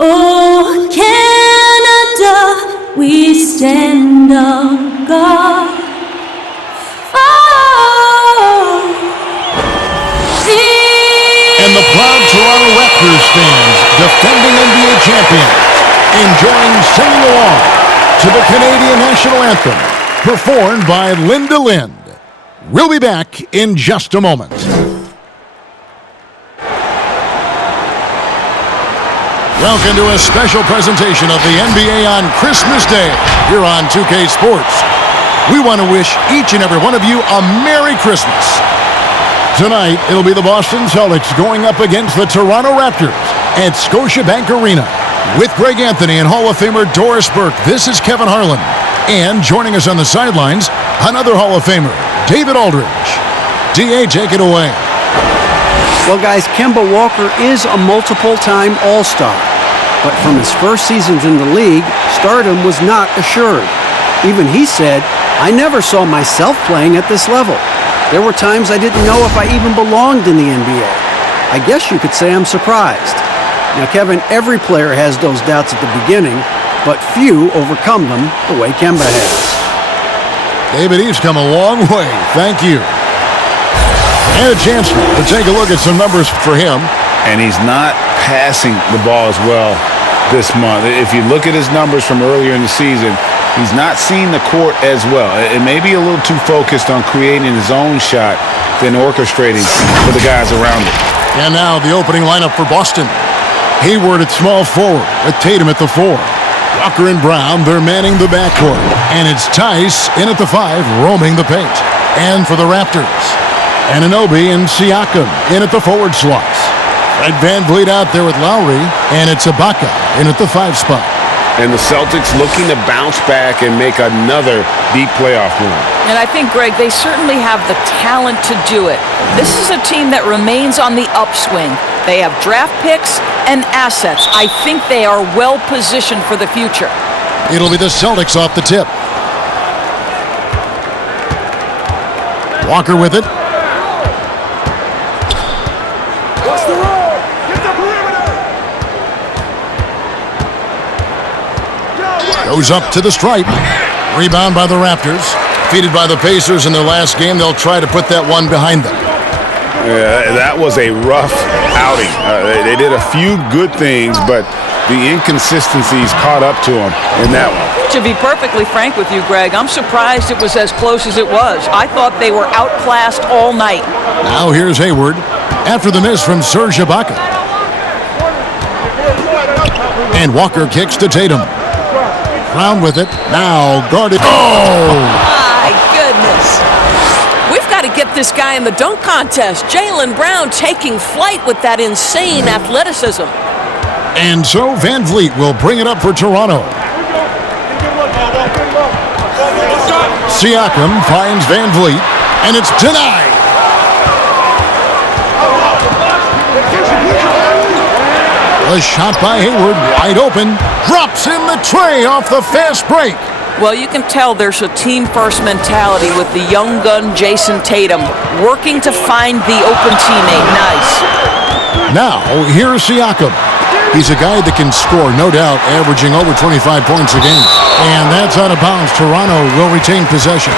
Oh, Canada, we stand on guard. Oh, And the proud Toronto Raptors fans, defending NBA champions, enjoying singing along to the Canadian national anthem, performed by Linda Lind. We'll be back in just a moment. Welcome to a special presentation of the NBA on Christmas Day here on 2K Sports. We want to wish each and every one of you a Merry Christmas. Tonight, it'll be the Boston Celtics going up against the Toronto Raptors at Scotiabank Arena. With Greg Anthony and Hall of Famer Doris Burke, this is Kevin Harlan. And joining us on the sidelines, another Hall of Famer, David Aldridge. D.A., take it away. Well, guys, Kemba Walker is a multiple-time All-Star. But from his first seasons in the league, stardom was not assured. Even he said, "I never saw myself playing at this level. There were times I didn't know if I even belonged in the NBA. I guess you could say I'm surprised." Now, Kevin, every player has those doubts at the beginning, but few overcome them the way Kemba has. David, he's come a long way. Thank you. And a chance to take a look at some numbers for him. And he's not passing the ball as well this month. If you look at his numbers from earlier in the season, he's not seeing the court as well. It may be a little too focused on creating his own shot than orchestrating for the guys around him. And now the opening lineup for Boston. Hayward at small forward with Tatum at the 4. Walker and Brown, they're manning the backcourt. And it's Tice in at the 5, roaming the paint. And for the Raptors, Anunoby and Siakam in at the forward slots. Fred VanVleet out there with Lowry, and it's Ibaka in at the 5 spot. And the Celtics looking to bounce back and make another deep playoff run. And I think, Greg, they certainly have the talent to do it. This is a team that remains on the upswing. They have draft picks and assets. I think they are well positioned for the future. It'll be the Celtics off the tip. Walker with it. Goes up to the stripe. Rebound by the Raptors. Defeated by the Pacers in their last game. They'll try to put that one behind them. Yeah, that was a rough outing. They did a few good things, but the inconsistencies caught up to them in that one. To be perfectly frank with you, Greg, I'm surprised it was as close as it was. I thought they were outclassed all night. Now here's Hayward after the miss from Serge Ibaka. And Walker kicks to Tatum. Brown with it. Now guarded. Oh! My goodness. We've got to get this guy in the dunk contest. Jaylen Brown taking flight with that insane athleticism. And so VanVleet will bring it up for Toronto. Siakam finds VanVleet, and it's denied. A shot by Hayward, wide open, drops in the tray off the fast break. Well, you can tell there's a team-first mentality with the young gun Jason Tatum working to find the open teammate. Nice. Now, here's Siakam. He's a guy that can score, no doubt, averaging over 25 points a game. And that's out of bounds. Toronto will retain possession.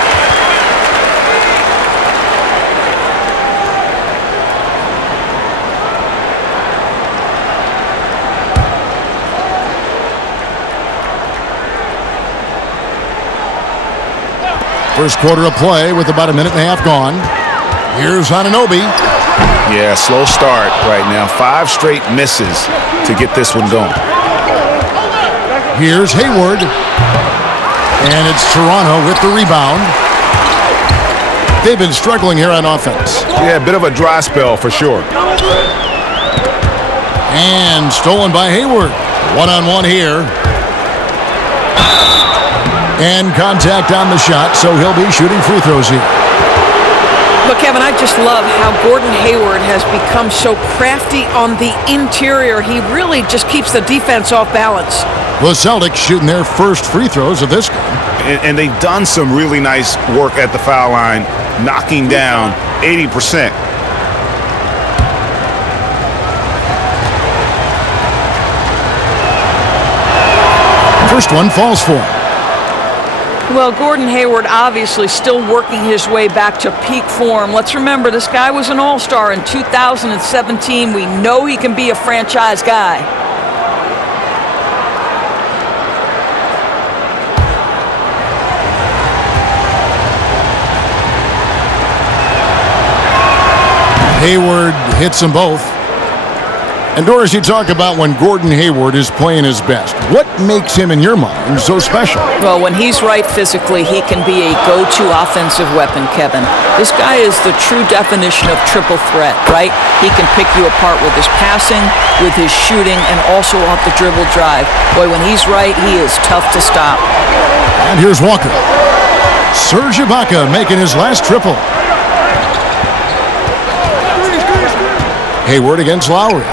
First quarter of play with about a minute and a half gone. Here's Anunoby. Yeah, slow start right now. 5 straight misses to get this one going. Here's Hayward. And it's Toronto with the rebound. They've been struggling here on offense. Yeah, a bit of a dry spell for sure. And stolen by Hayward. One-on-one here. And contact on the shot, so he'll be shooting free throws here. But, Kevin, I just love how Gordon Hayward has become so crafty on the interior. He really just keeps the defense off balance. The Celtics shooting their first free throws of this game. And they've done some really nice work at the foul line, knocking down 80%. first one falls for him. Well, Gordon Hayward obviously still working his way back to peak form. Let's remember, this guy was an all-star in 2017. We know he can be a franchise guy. Hayward hits them both. And Doris, you talk about when Gordon Hayward is playing his best. What makes him, in your mind, so special? Well, when he's right physically, he can be a go-to offensive weapon, Kevin. This guy is the true definition of triple threat, right? He can pick you apart with his passing, with his shooting, and also off the dribble drive. Boy, when he's right, he is tough to stop. And here's Walker. Serge Ibaka making his last triple. Hayward against Lowry.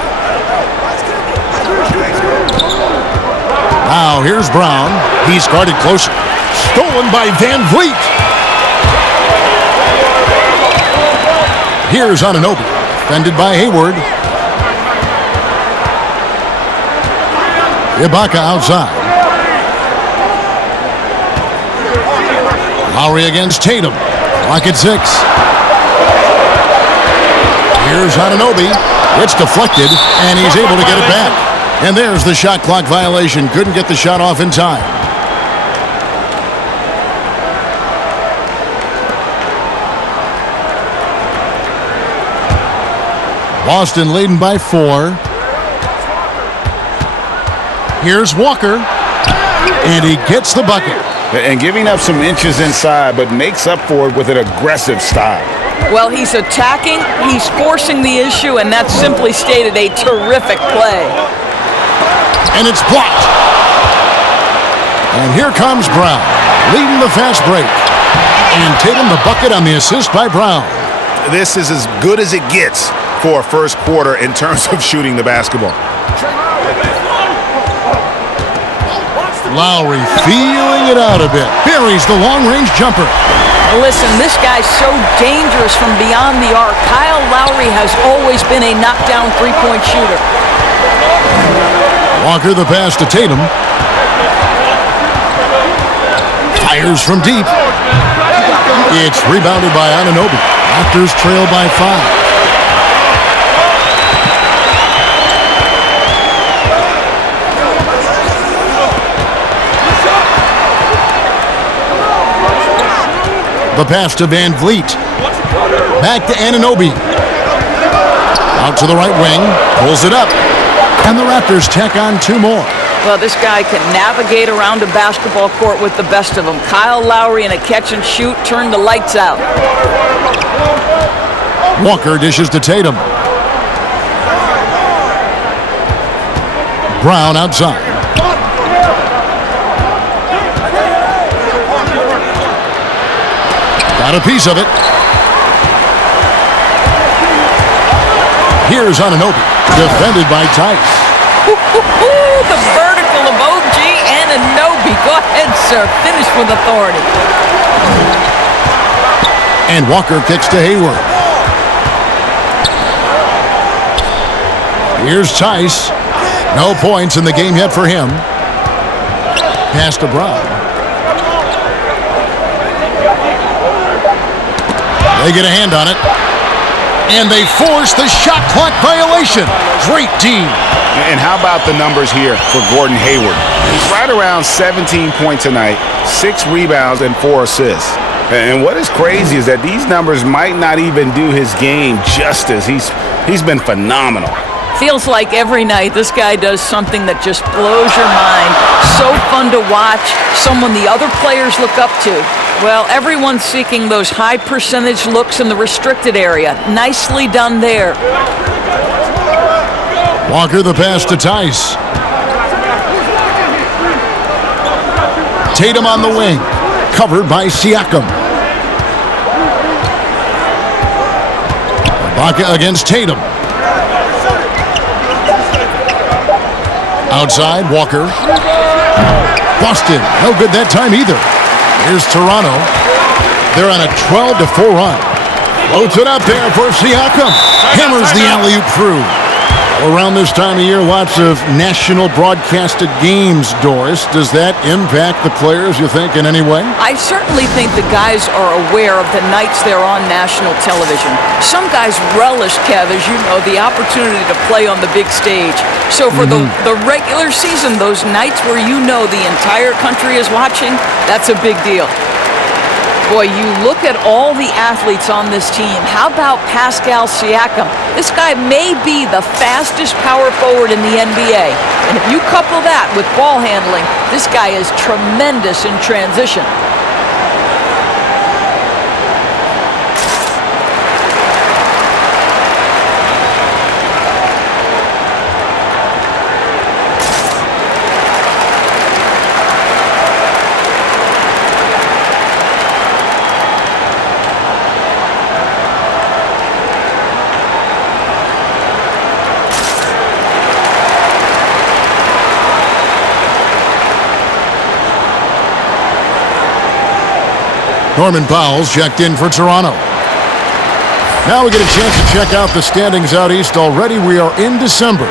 Now here's Brown. He's guarded closer. Stolen by Van Vliet. Here's Anunoby. Defended by Hayward. Ibaka outside. Lowry against Tatum. Clock at 6. Here's Anunoby. It's deflected, and he's able to get it back. And there's the shot clock violation. Couldn't get the shot off in time. Boston leading by 4. Here's Walker. And he gets the bucket. And giving up some inches inside, but makes up for it with an aggressive style. Well, he's attacking, he's forcing the issue, and that's simply stated a terrific play. And it's blocked. And here comes Brown, leading the fast break. And Tatum the bucket on the assist by Brown. This is as good as it gets for a first quarter in terms of shooting the basketball. Lowry feeling it out a bit. Buries the long-range jumper. Listen, this guy's so dangerous from beyond the arc. Kyle Lowry has always been a knockdown three-point shooter. Walker the pass to Tatum. Fires from deep. It's rebounded by Anunoby. Raptors trail by 5. The pass to Van Vliet. Back to Anunoby. Out to the right wing. Pulls it up. And the Raptors tack on 2 more. Well, this guy can navigate around a basketball court with the best of them. Kyle Lowry in a catch and shoot turned the lights out. Walker dishes to Tatum. Brown outside. Got a piece of it. Here's Anunoby, defended by Tice. The vertical of OG Anunoby. Go ahead, sir. Finish with authority. And Walker kicks to Hayward. Here's Tice. No points in the game yet for him. Pass to Brown. They get a hand on it. And they force the shot clock violation. Great team. And how about the numbers here for Gordon Hayward? He's right around 17 points a night, 6 rebounds, and 4 assists. And what is crazy is that these numbers might not even do his game justice. He's been phenomenal. Feels like every night this guy does something that just blows your mind. So fun to watch. Someone the other players look up to. Well, everyone's seeking those high percentage looks in the restricted area. Nicely done there. Walker the pass to Tice. Tatum on the wing. Covered by Siakam. Ibaka against Tatum. Outside, Walker. Boston, no good that time either. Here's Toronto. They're on a 12-4 run. Floats it up there for Siakam. Hammers the alley-oop through. Around this time of year, lots of national broadcasted games, Doris. Does that impact the players, you think, in any way? I certainly think the guys are aware of the nights they're on national television. Some guys relish, Kev, as you know, the opportunity to play on the big stage. So for the regular season, those nights where you know the entire country is watching, that's a big deal. Boy, you look at all the athletes on this team. How about Pascal Siakam? This guy may be the fastest power forward in the NBA. And if you couple that with ball handling, this guy is tremendous in transition. Norman Powell's checked in for Toronto. Now we get a chance to check out the standings out east already. We are in December.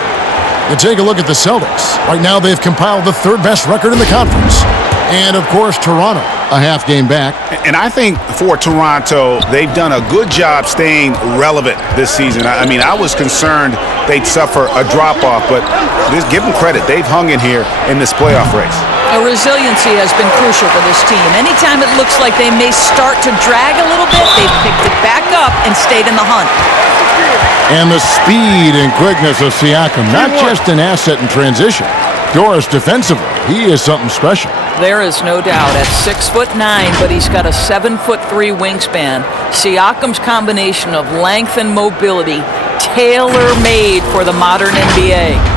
You take a look at the Celtics. Right now they've compiled the third best record in the conference. And, of course, Toronto, a half game back. And I think for Toronto, they've done a good job staying relevant this season. I mean, I was concerned they'd suffer a drop-off, but give them credit. They've hung in here in this playoff race. Resiliency has been crucial for this team. Anytime it looks like they may start to drag a little bit, they've picked it back up and stayed in the hunt. And the speed and quickness of Siakam, not just an asset in transition. Doris, defensively, he is something special. There is no doubt. At 6'9", but he's got a 7'3" wingspan. Siakam's combination of length and mobility, tailor-made for the modern NBA.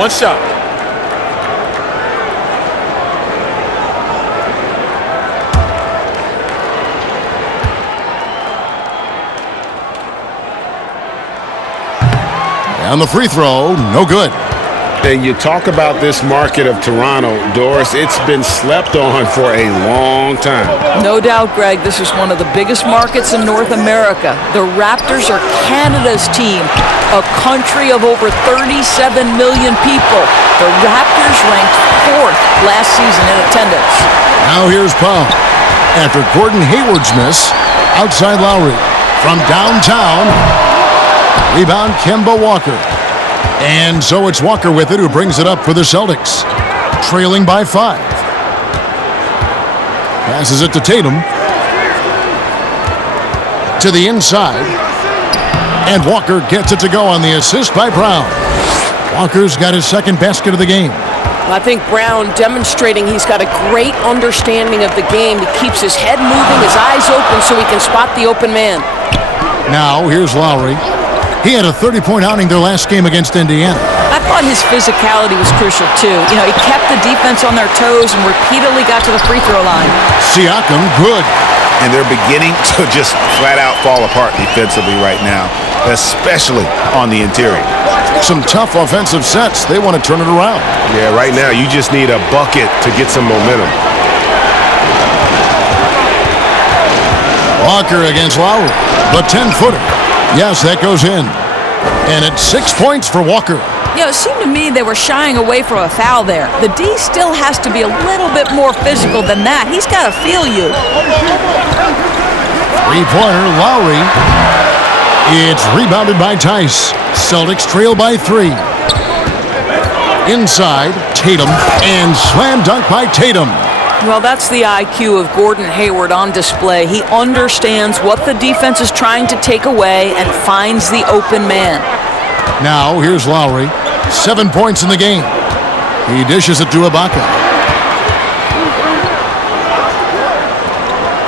One shot. And the free throw, no good. And you talk about this market of Toronto, Doris, it's been slept on for a long time. No doubt, Greg, this is one of the biggest markets in North America. The Raptors are Canada's team, a country of over 37 million people. The Raptors ranked 4th last season in attendance. Now here's Powell. After Gordon Hayward's miss, outside Lowry. From downtown, rebound Kemba Walker. And so it's Walker with it, who brings it up for the Celtics. Trailing by 5. Passes it to Tatum. To the inside. And Walker gets it to go on the assist by Brown. Walker's got his second basket of the game. I think Brown demonstrating he's got a great understanding of the game. He keeps his head moving, his eyes open so he can spot the open man. Now here's Lowry. He had a 30-point outing their last game against Indiana. I thought his physicality was crucial, too. You know, he kept the defense on their toes and repeatedly got to the free throw line. Siakam, good. And they're beginning to just flat-out fall apart defensively right now, especially on the interior. Some tough offensive sets. They want to turn it around. Yeah, right now you just need a bucket to get some momentum. Walker against Lowry. The 10-footer. Yes, that goes in. And it's 6 points for Walker. You know, it seemed to me they were shying away from a foul there. The D still has to be a little bit more physical than that. He's got to feel you. Three-pointer, Lowry. It's rebounded by Tice. Celtics trail by 3. Inside, Tatum. And slam dunk by Tatum. Well, that's the IQ of Gordon Hayward on display. He understands what the defense is trying to take away and finds the open man. Now, here's Lowry. 7 points in the game. He dishes it to Ibaka.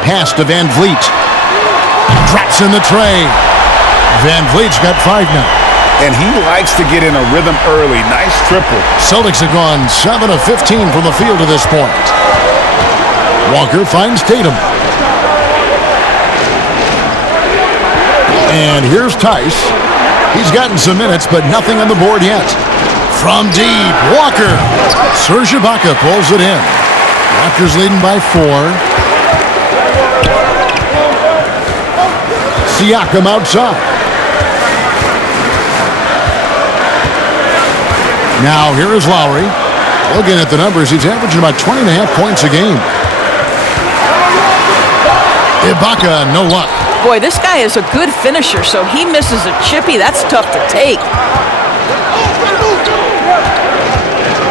Pass to Van Vliet. Drops in the tray. Van Vliet's got 5 now. And he likes to get in a rhythm early. Nice triple. Celtics have gone 7 of 15 from the field to this point. Walker finds Tatum. And here's Tice. He's gotten some minutes, but nothing on the board yet. From deep, Walker. Serge Ibaka pulls it in. Raptors leading by 4. Siakam outside. Now here is Lowry. Looking at the numbers, he's averaging about 20.5 points a game. Ibaka, no luck. Boy, this guy is a good finisher, so he misses a chippy. That's tough to take.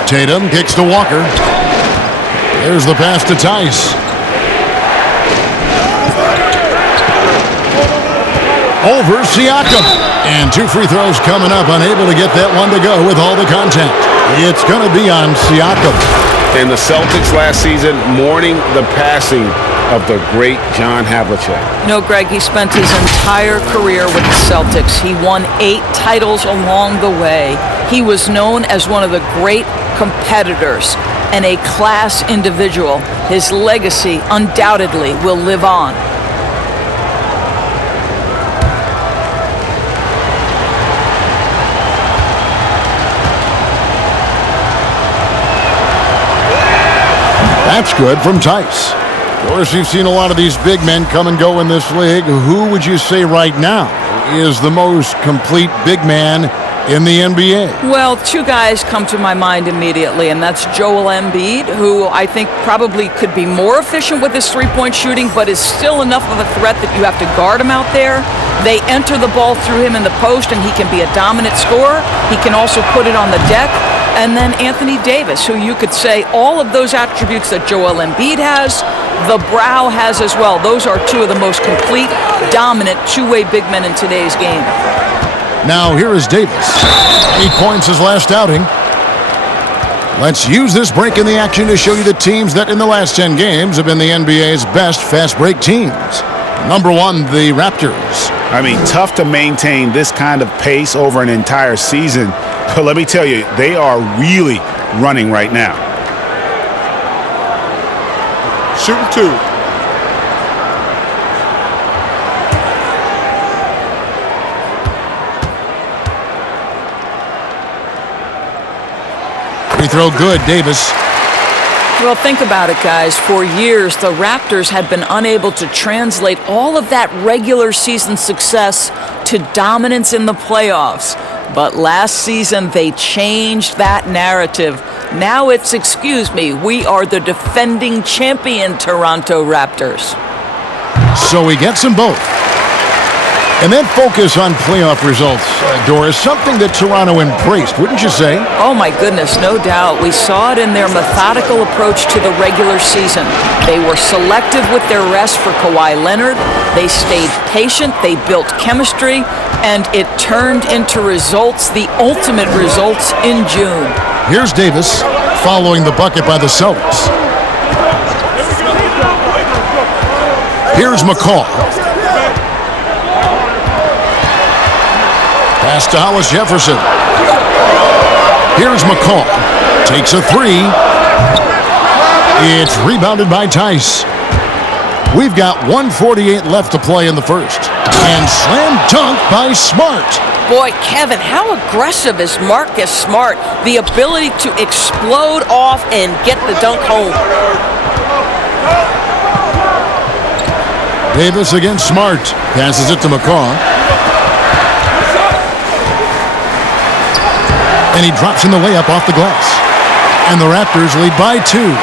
Tatum kicks to Walker. There's the pass to Tice. Over Siakam. And 2 free throws coming up, unable to get that one to go with all the contact. It's going to be on Siakam. And the Celtics last season mourning the passing of the great John Havlicek. You know, Greg, he spent his entire career with the Celtics. He won 8 titles along the way. He was known as one of the great competitors and a class individual. His legacy undoubtedly will live on. That's good from Tice. Of course, you've seen a lot of these big men come and go in this league. Who would you say right now is the most complete big man in the NBA? Well, 2 guys come to my mind immediately, and that's Joel Embiid, who I think probably could be more efficient with his three-point shooting, but is still enough of a threat that you have to guard him out there. They enter the ball through him in the post, and he can be a dominant scorer. He can also put it on the deck. And then Anthony Davis, who you could say all of those attributes that Joel Embiid has, the Brow has as well. Those are 2 of the most complete, dominant, two-way big men in today's game. Now here is Davis. 8 points his last outing. Let's use this break in the action to show you the teams that in the last 10 games have been the NBA's best fast break teams. Number 1, the Raptors. I mean, tough to maintain this kind of pace over an entire season. But let me tell you, they are really running right now. Shooting 2. Free throw good, Davis. Well, think about it, guys. For years, the Raptors had been unable to translate all of that regular season success to dominance in the playoffs. But last season, they changed that narrative. Now it's, excuse me, we are the defending champion Toronto Raptors. So he gets them both. And then focus on playoff results, Doris, something that Toronto embraced, wouldn't you say? Oh, my goodness, no doubt. We saw it in their methodical approach to the regular season. They were selective with their rest for Kawhi Leonard. They stayed patient. They built chemistry. And it turned into results, the ultimate results in June. Here's Davis following the bucket by the Celtics. Here's McCall. Pass to Hollis Jefferson. Here's McCall. Takes a 3. It's rebounded by Tice. We've got 1:48 left to play in the first. And slam dunk by Smart. Boy, Kevin, how aggressive is Marcus Smart? The ability to explode off and get the dunk home. Davis against Smart. Passes it to McCaw. And he drops in the layup off the glass. And the Raptors lead by 2.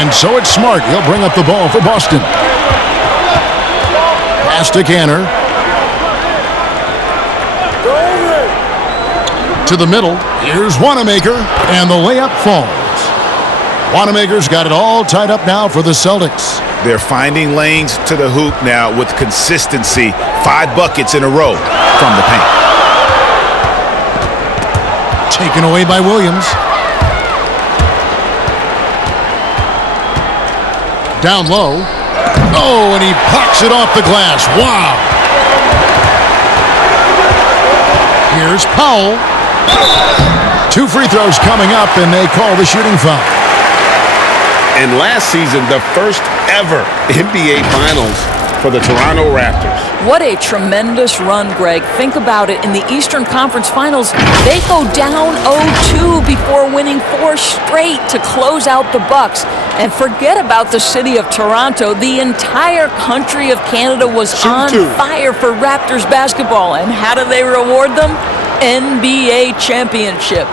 And so it's Smart. He'll bring up the ball for Boston. Pass to Canner. To the middle. Here's Wanamaker. And the layup falls. Wanamaker's got it all tied up now for the Celtics. They're finding lanes to the hoop now with consistency. 5 buckets in a row from the paint. Taken away by Williams. Down low. Oh, and he pucks it off the glass. Wow. Here's Powell. 2 free throws coming up, and they call the shooting foul. And last season, the first ever NBA Finals for the Toronto Raptors. What a tremendous run, Greg. Think about it. In the Eastern Conference Finals, they go down 0-2 before winning 4 straight to close out the Bucks. And forget about the city of Toronto. The entire country of Canada was on fire for Raptors basketball. And how do they reward them? NBA championship.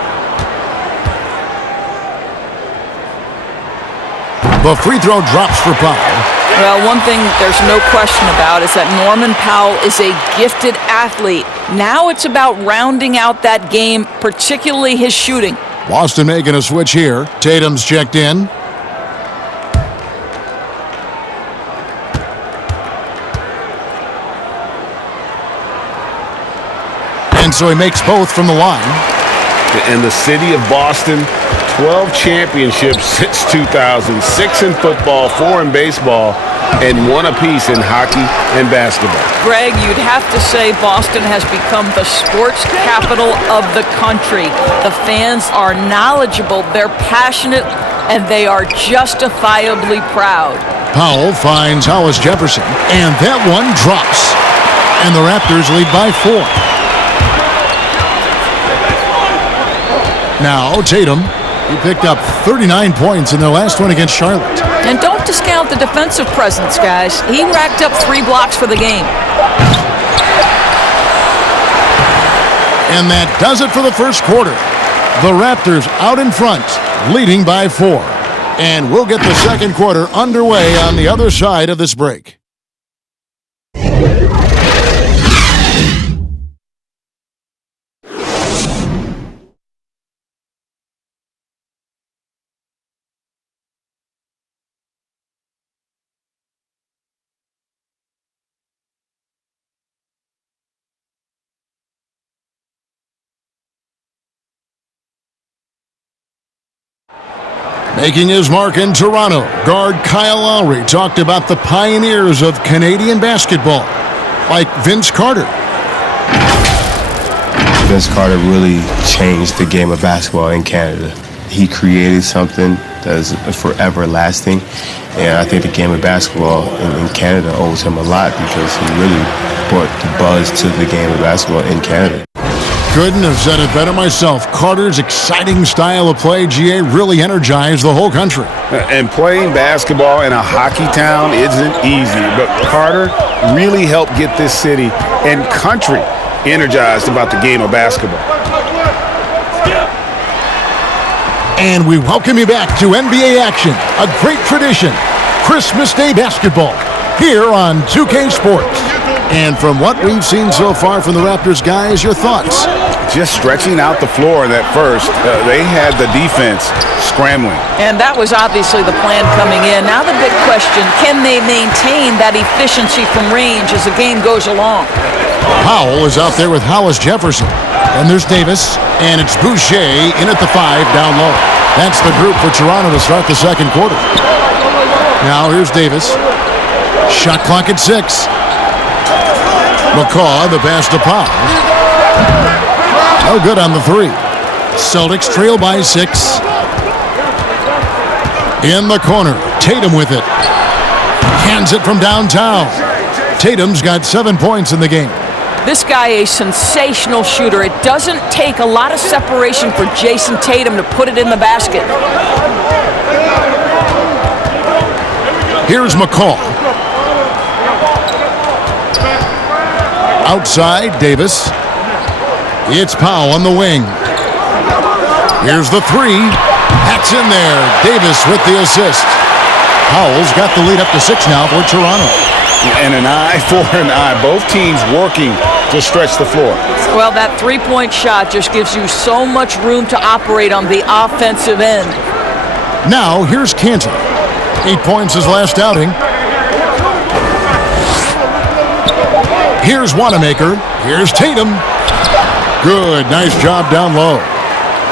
The free throw drops for Powell. Well, one thing there's no question about is that Norman Powell is a gifted athlete. Now it's about rounding out that game, particularly his shooting. Boston making a switch here. Tatum's checked in. And so he makes both from the line. And the city of Boston, 12 championships since 2000, 6 in football, 4 in baseball, and 1 apiece in hockey and basketball. Greg, you'd have to say Boston has become the sports capital of the country. The fans are knowledgeable, they're passionate, and they are justifiably proud. Powell finds Hollis Jefferson, and that one drops. And the Raptors lead by 4. Now, Tatum, he picked up 39 points in their last one against Charlotte. And don't discount the defensive presence, guys. He racked up 3 blocks for the game. And that does it for the first quarter. The Raptors out in front, leading by 4. And we'll get the second quarter underway on the other side of this break. Making his mark in Toronto, guard Kyle Lowry talked about the pioneers of Canadian basketball, like Vince Carter. Vince Carter really changed the game of basketball in Canada. He created something that is forever lasting, and I think the game of basketball in Canada owes him a lot because he really brought the buzz to the game of basketball in Canada. Couldn't have said it better myself. Carter's exciting style of play, GA, really energized the whole country. And playing basketball in a hockey town isn't easy, but Carter really helped get this city and country energized about the game of basketball. And we welcome you back to NBA action, a great tradition, Christmas Day basketball, here on 2K Sports. And from what we've seen so far from the Raptors, guys, your thoughts? Just stretching out the floor in that first, they had the defense scrambling. And that was obviously the plan coming in. Now the big question, can they maintain that efficiency from range as the game goes along? Powell is out there with Hollis Jefferson. And there's Davis, and it's Boucher in at the 5 down low. That's the group for Toronto to start the second quarter. Now here's Davis. Shot clock at 6. McCaw, the pass to Powell. No good on the 3. Celtics trail by 6. In the corner, Tatum with it. Hands it from downtown. Tatum's got 7 points in the game. This guy, a sensational shooter. It doesn't take a lot of separation for Jason Tatum to put it in the basket. Here's McCaw. Outside, Davis. It's Powell on the wing. Here's the 3. That's in there. Davis with the assist. Powell's got the lead up to 6 now for Toronto. And an eye for an eye. Both teams working to stretch the floor. Well, that three-point shot just gives you so much room to operate on the offensive end. Now, here's Cantor. 8 points his last outing. Here's Wanamaker. Here's Tatum. Good. Nice job down low.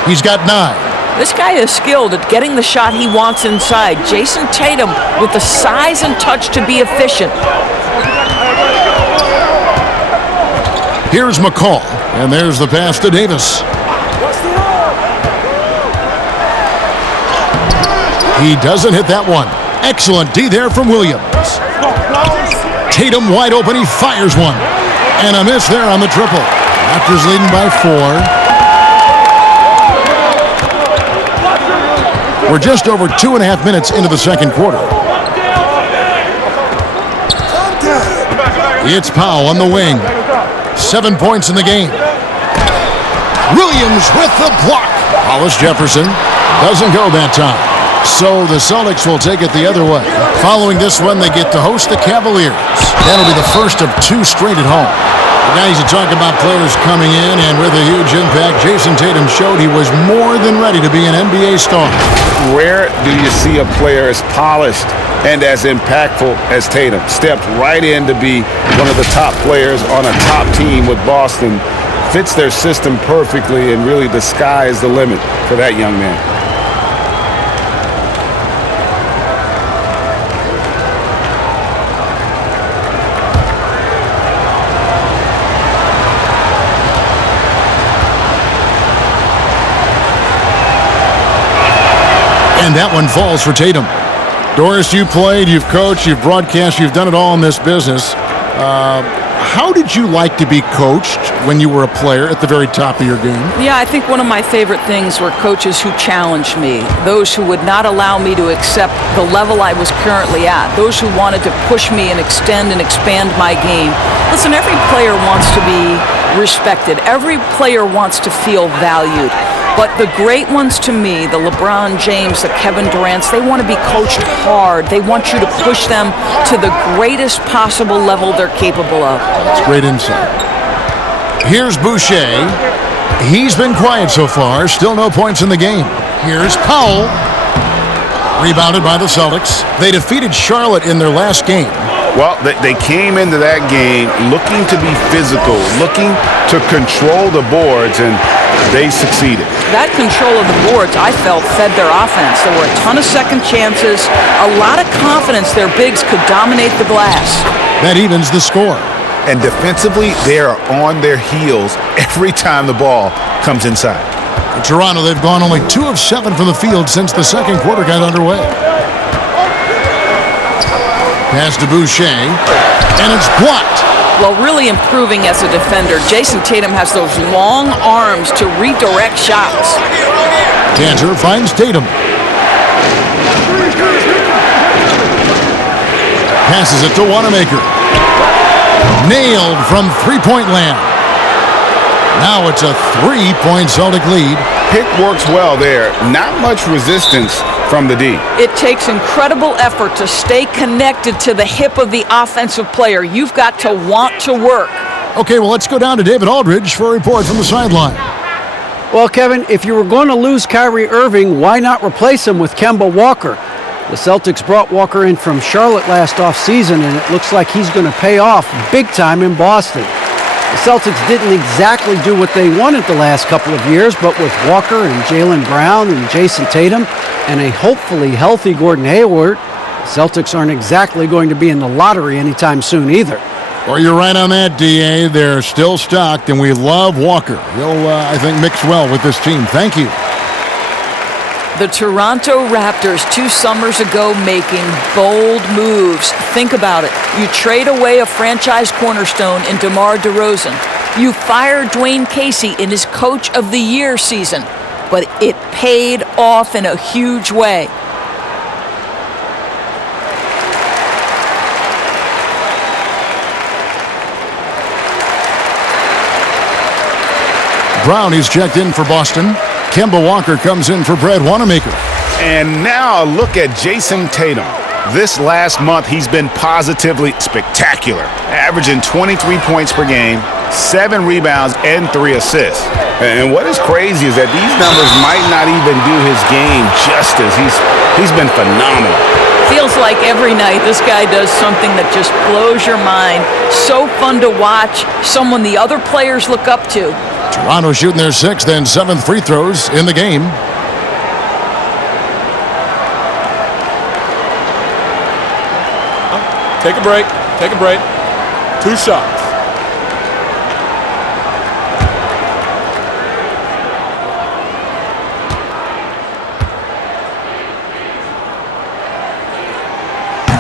He's got 9. This guy is skilled at getting the shot he wants inside. Jason Tatum with the size and touch to be efficient. Here's McCaw. And there's the pass to Davis. He doesn't hit that one. Excellent D there from Williams. Tatum wide open. He fires one. And a miss there on the triple. Raptors leading by 4. We're just over 2.5 minutes into the second quarter. It's Powell on the wing. 7 points in the game. Williams with the block. Hollis Jefferson doesn't go that time. So the Celtics will take it the other way. Following this one, they get to host the Cavaliers. That'll be the first of 2 straight at home. Guys, you talk about players coming in and with a huge impact. Jason Tatum showed he was more than ready to be an NBA star. Rare do you see a player as polished and as impactful as Tatum. Stepped right in to be one of the top players on a top team with Boston. Fits their system perfectly, and really the sky is the limit for that young man. And that one falls for Tatum. Doris, you played, you've coached, you've broadcast, you've done it all in this business. How did you like to be coached when you were a player at the very top of your game? Yeah, I think one of my favorite things were coaches who challenged me, those who would not allow me to accept the level I was currently at, those who wanted to push me and extend and expand my game. Listen, every player wants to be respected. Every player wants to feel valued. But the great ones to me, the LeBron James, the Kevin Durant's, they want to be coached hard. They want you to push them to the greatest possible level they're capable of. That's great insight. Here's Boucher. He's been quiet so far. Still no points in the game. Here's Powell. Rebounded by the Celtics. They defeated Charlotte in their last game. Well, they came into that game looking to be physical, looking to control the boards, and they succeeded. That control of the boards, I felt, fed their offense. There were a ton of second chances, a lot of confidence their bigs could dominate the glass. That evens the score. And defensively, they are on their heels every time the ball comes inside. In Toronto, they've gone only 2 of 7 from the field since the second quarter got underway. Pass to Boucher, and it's blocked. Well, really improving as a defender. Jason Tatum has those long arms to redirect shots. Cantor finds Tatum. Passes it to Wanamaker. Nailed from three-point land. Now it's a 3-point Celtic lead. Pick works well there. Not much resistance from the D. It takes incredible effort to stay connected to the hip of the offensive player. You've got to want to work. Okay, well, let's go down to David Aldridge for a report from the sideline. Well, Kevin, if you were going to lose Kyrie Irving, why not replace him with Kemba Walker? The Celtics brought Walker in from Charlotte last offseason, and it looks like he's going to pay off big time in Boston. The Celtics didn't exactly do what they wanted the last couple of years, but with Walker and Jaylen Brown and Jason Tatum and a hopefully healthy Gordon Hayward, the Celtics aren't exactly going to be in the lottery anytime soon either. Well, you're right on that, D.A. They're still stocked, and we love Walker. He'll, I think, mix well with this team. Thank you. The Toronto Raptors 2 summers ago making bold moves. Think about it. You trade away a franchise cornerstone in DeMar DeRozan. You fire Dwayne Casey in his Coach of the Year season. But it paid off in a huge way. Brown is checked in for Boston. Kemba Walker comes in for Brad Wanamaker. And now a look at Jason Tatum. This last month, he's been positively spectacular, averaging 23 points per game, 7 rebounds, and 3 assists. And what is crazy is that these numbers might not even do his game justice. He's been phenomenal. Feels like every night this guy does something that just blows your mind. So fun to watch, someone the other players look up to. Toronto shooting their 6th and 7th free throws in the game. Take a break. Take a break. 2 shots.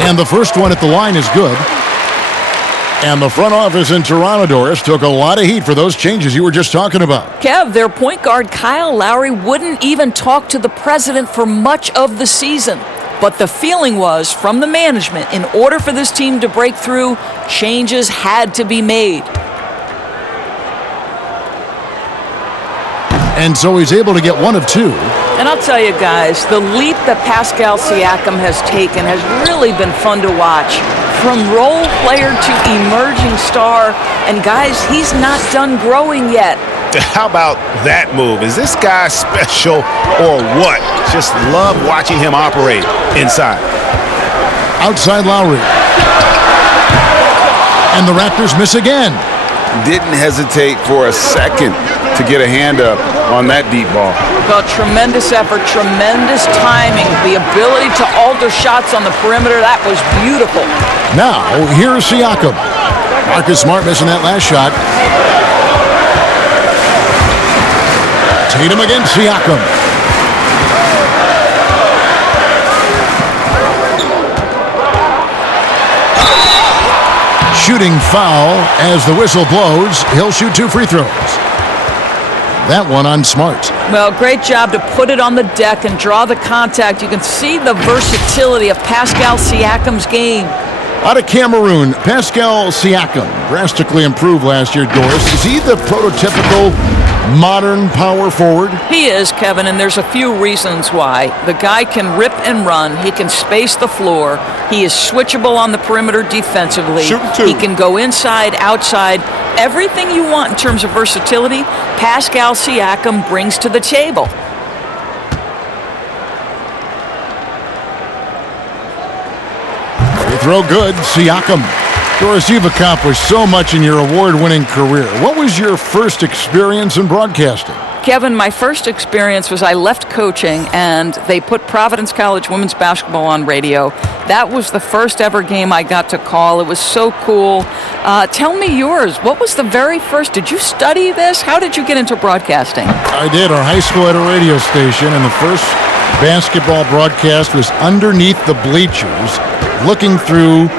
And the first one at the line is good. And the front office in Toronto, Doris, took a lot of heat for those changes you were just talking about. Kev, their point guard Kyle Lowry wouldn't even talk to the president for much of the season. But the feeling was, from the management, in order for this team to break through, changes had to be made. And so he's able to get one of two. And I'll tell you guys, the leap that Pascal Siakam has taken has really been fun to watch. From role player to emerging star, and guys, he's not done growing yet. How about that move? Is this guy special or what? Just love watching him operate inside. Outside Lowry. And the Raptors miss again. Didn't hesitate for a second to get a hand up on that deep ball. Well, tremendous effort, tremendous timing, the ability to alter shots on the perimeter. That was beautiful. Now, here's Siakam. Marcus Smart missing that last shot. Tatum against Siakam. Shooting foul as the whistle blows. He'll shoot 2 free throws. That one on Smart. Well, great job to put it on the deck and draw the contact. You can see the versatility of Pascal Siakam's game. Out of Cameroon, Pascal Siakam drastically improved last year, Doris. Is he the prototypical modern power forward? He is, Kevin, and there's a few reasons why. The guy can rip and run. He can space the floor. He is switchable on the perimeter defensively. He can go inside, outside. Everything you want in terms of versatility, Pascal Siakam brings to the table. Throw good, Siakam. Doris, you've accomplished so much in your award-winning career. What was your first experience in broadcasting? Kevin, my first experience was I left coaching and they put Providence College women's basketball on radio. That was the first ever game I got to call. It was so cool. Tell me yours. What was the very first? Did you study this? How did you get into broadcasting? I did. Our high school had a radio station, and the first basketball broadcast was underneath the bleachers, looking through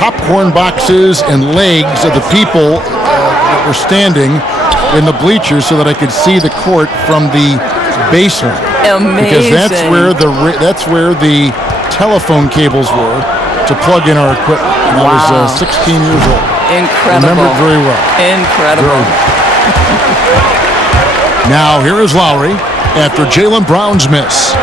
popcorn boxes and legs of the people that were standing in the bleachers so that I could see the court from the baseline. Amazing. Because that's where the telephone cables were to plug in our equipment. And I was 16 years old. Incredible. I remember it very well. Incredible. Now here is Lowry after Jaylen Brown's miss.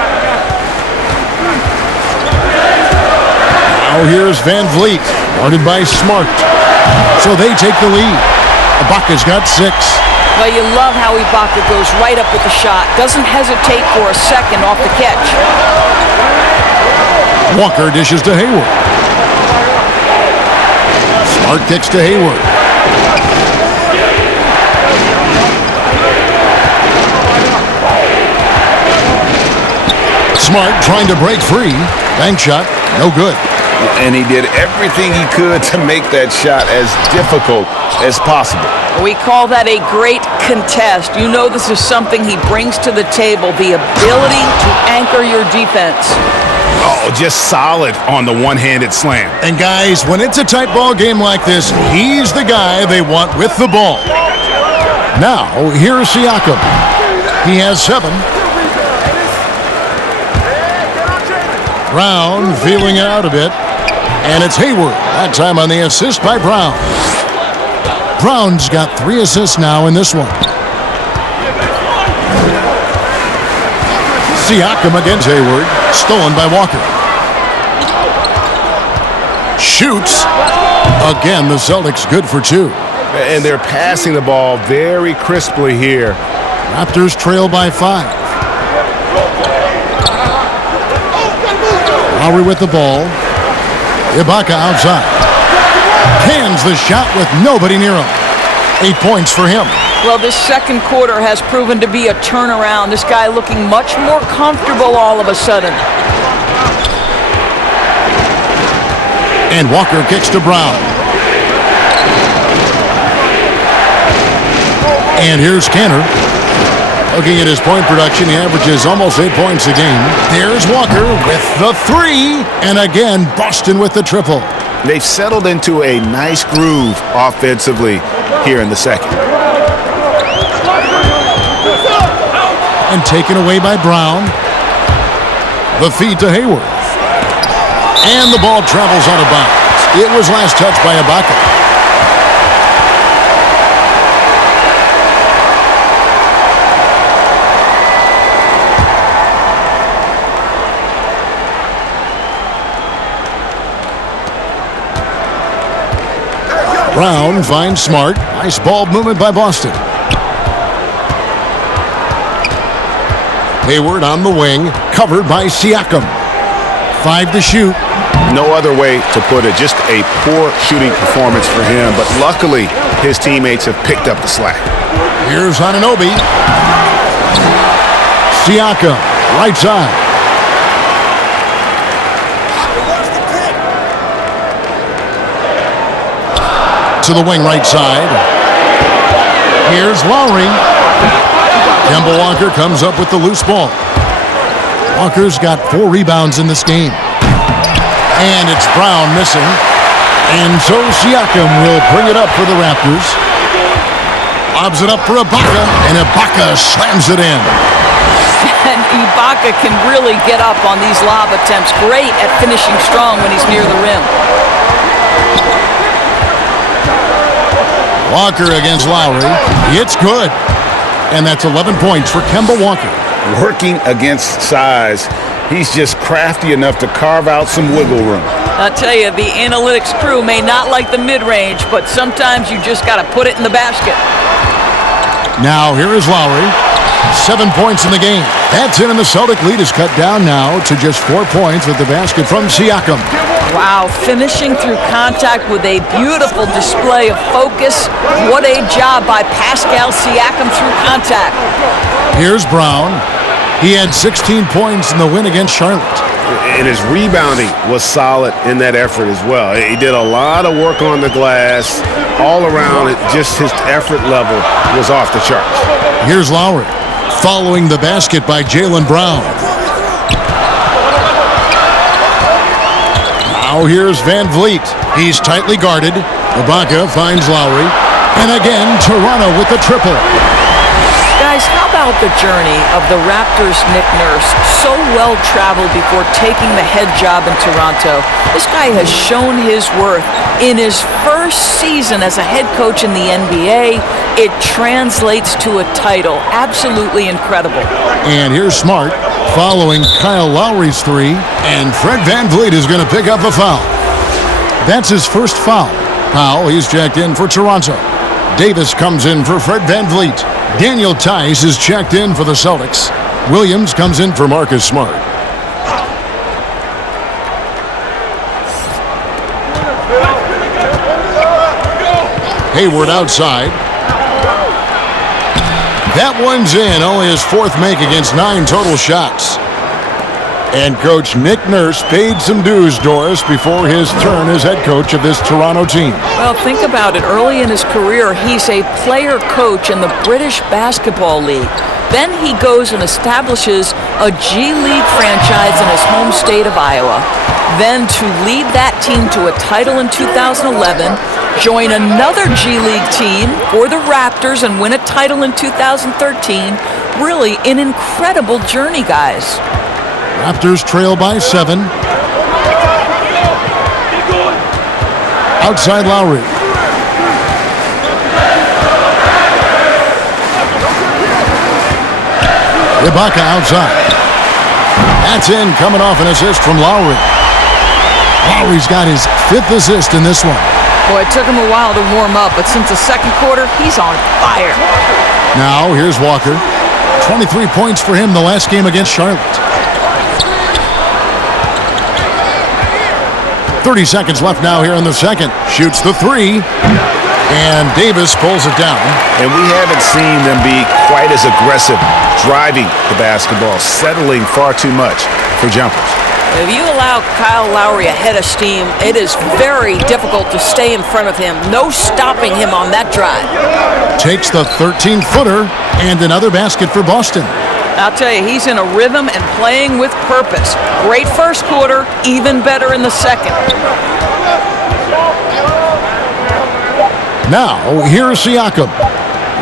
Now here's Van Vliet, guarded by Smart. So they take the lead. Ibaka's got 6. Well, you love how Ibaka goes right up with the shot. Doesn't hesitate for a second off the catch. Walker dishes to Hayward. Smart kicks to Hayward. Smart trying to break free. Bank shot, no good. And he did everything he could to make that shot as difficult as possible. We call that a great contest. You know this is something he brings to the table, the ability to anchor your defense. Oh, just solid on the one-handed slam. And guys, when it's a tight ball game like this, he's the guy they want with the ball. Now, here's Siakam. He has 7. Brown feeling it out a bit. And it's Hayward, that time on the assist by Brown. Brown's got 3 assists now in this one. Siakam against Hayward, stolen by Walker. Shoots. Again, the Celtics good for 2. And they're passing the ball very crisply here. Raptors trail by 5. Lowry with the ball. Ibaka outside. Cans the shot with nobody near him. 8 points for him. Well, this second quarter has proven to be a turnaround. This guy looking much more comfortable all of a sudden. And Walker kicks to Brown. And here's Kanter. Looking at his point production, he averages almost 8 points a game. There's Walker with the 3. And again, Boston with the triple. They've settled into a nice groove offensively here in the second. And taken away by Brown. The feed to Hayward. And the ball travels out of bounds. It was last touched by Ibaka. Brown finds Smart. Nice ball movement by Boston. Hayward on the wing, covered by Siakam. 5 to shoot. No other way to put it. Just a poor shooting performance for him, but luckily his teammates have picked up the slack. Here's Anunoby. Siakam, right side. To the wing right side. Here's Lowry. Kemba Walker comes up with the loose ball. Walker's got 4 rebounds in this game. And it's Brown missing. And so Siakam will bring it up for the Raptors. Lobs it up for Ibaka, and Ibaka slams it in. And Ibaka can really get up on these lob attempts. Great at finishing strong when he's near the rim. Walker against Lowry. It's good. And that's 11 points for Kemba Walker. Working against size, he's just crafty enough to carve out some wiggle room. I'll tell you, the analytics crew may not like the mid-range, but sometimes you just got to put it in the basket. Now here is Lowry. 7 points in the game. That's in, and the Celtic lead is cut down now to just 4 points with the basket from Siakam. Wow, finishing through contact with a beautiful display of focus. What a job by Pascal Siakam through contact. Here's Brown. He had 16 points in the win against Charlotte. And his rebounding was solid in that effort as well. He did a lot of work on the glass. All around, just his effort level was off the charts. Here's Lowry. Following the basket by Jaylen Brown. Now here's Van Vliet. He's tightly guarded. Ibaka finds Lowry. And again, Toronto with the triple. Guys, how about the journey of the Raptors' Nick Nurse? So well traveled before taking the head job in Toronto. This guy has shown his worth. In his first season as a head coach in the NBA, it translates to a title. Absolutely incredible. And here's Smart following Kyle Lowry's 3. And Fred VanVleet is going to pick up a foul. That's his first foul. Powell, he's checked in for Toronto. Davis comes in for Fred VanVleet. Daniel Tice is checked in for the Celtics. Williams comes in for Marcus Smart. Hayward outside. That one's in. Only his 4th make against 9 total shots. And Coach Nick Nurse paid some dues, Doris, before his turn as head coach of this Toronto team. Well, think about it. Early in his career, he's a player coach in the British Basketball League. Then he goes and establishes a G League franchise in his home state of Iowa. Then to lead that team to a title in 2011, join another G League team for the Raptors and win a title in 2013. Really an incredible journey, guys. Raptors trail by 7. Outside Lowry. Ibaka outside. That's in, coming off an assist from Lowry. Lowry's got his 5th assist in this one. Boy, it took him a while to warm up, but since the second quarter, he's on fire. Now, here's Walker. 23 points for him the last game against Charlotte. 30 seconds left now here in the second. Shoots the 3. And Davis pulls it down. And we haven't seen them be quite as aggressive driving the basketball, settling far too much for jumpers. If you allow Kyle Lowry a head of steam, it is very difficult to stay in front of him. No stopping him on that drive. Takes the 13-footer and another basket for Boston. I'll tell you, he's in a rhythm and playing with purpose. Great first quarter, even better in the second. Now, here's Siakam.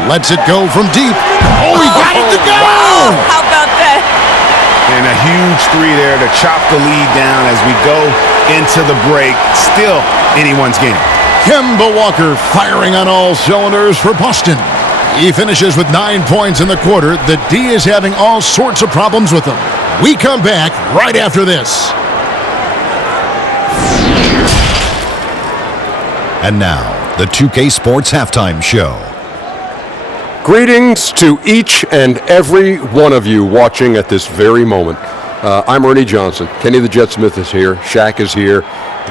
Lets it go from deep. Oh, he got it to go! Wow, how about that? And a huge three there to chop the lead down as we go into the break. Still anyone's game. Kemba Walker firing on all cylinders for Boston. He finishes with 9 points in the quarter. The D is having all sorts of problems with him. We come back right after this. And now, the 2K Sports Halftime Show. Greetings to each and every one of you watching at this very moment. I'm Ernie Johnson. Kenny the Jet Smith is here. Shaq is here.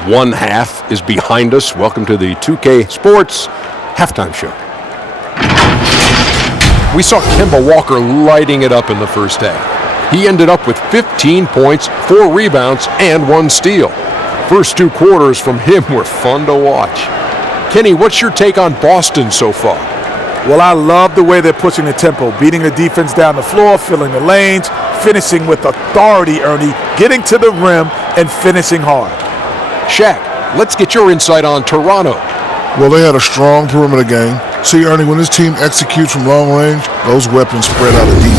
One half is behind us. Welcome to the 2K Sports Halftime Show. We saw Kemba Walker lighting it up in the first half. He ended up with 15 points, 4 rebounds, and 1 steal. First 2 quarters from him were fun to watch. Kenny, what's your take on Boston so far? Well, I love the way they're pushing the tempo, beating the defense down the floor, filling the lanes, finishing with authority, Ernie, getting to the rim and finishing hard. Shaq, let's get your insight on Toronto. Well, they had a strong perimeter game. See, Ernie, when this team executes from long range, those weapons spread out of deep.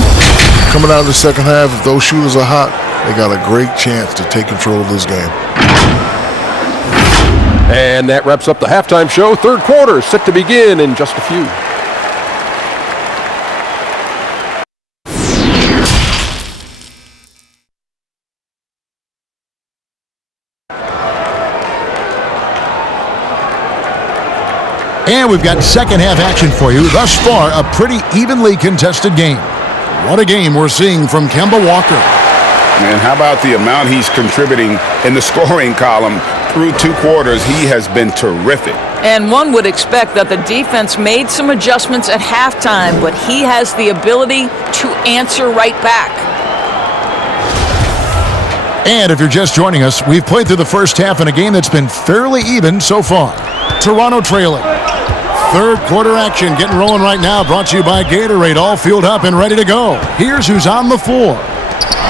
Coming out of the second half, if those shooters are hot, they got a great chance to take control of this game. And that wraps up the halftime show. Third quarter is set to begin in just a few. And we've got second half action for you. Thus far, a pretty evenly contested game. What a game we're seeing from Kemba Walker. And how about the amount he's contributing in the scoring column through 2 quarters? He has been terrific. And one would expect that the defense made some adjustments at halftime, but he has the ability to answer right back. And if you're just joining us, we've played through the first half in a game that's been fairly even so far. Toronto trailing. Third quarter action getting rolling right now, brought to you by Gatorade, all fueled up and ready to go. Here's who's on the floor.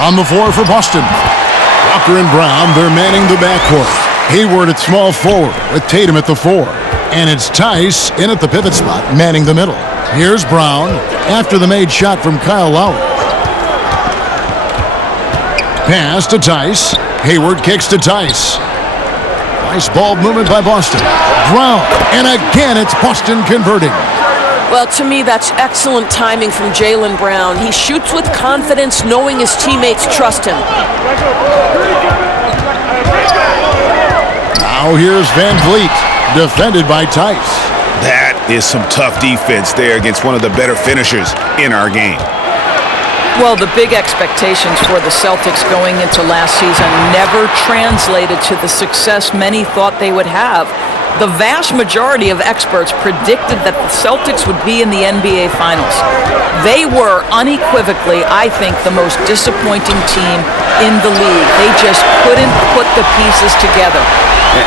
On the floor for Boston. Walker and Brown, they're manning the backcourt. Hayward at small forward with Tatum at the 4. And it's Tice in at the pivot spot, manning the middle. Here's Brown after the made shot from Kyle Lowry. Pass to Tice. Hayward kicks to Tice. Nice ball movement by Boston. Brown, and again it's Boston converting. Well, to me, that's excellent timing from Jaylen Brown. He shoots with confidence, knowing his teammates trust him. Now here's Van Vliet, defended by Tice. That is some tough defense there against one of the better finishers in our game. Well, the big expectations for the Celtics going into last season never translated to the success many thought they would have. The vast majority of experts predicted that the Celtics would be in the NBA Finals. They were unequivocally, I think, the most disappointing team in the league. They just couldn't put the pieces together.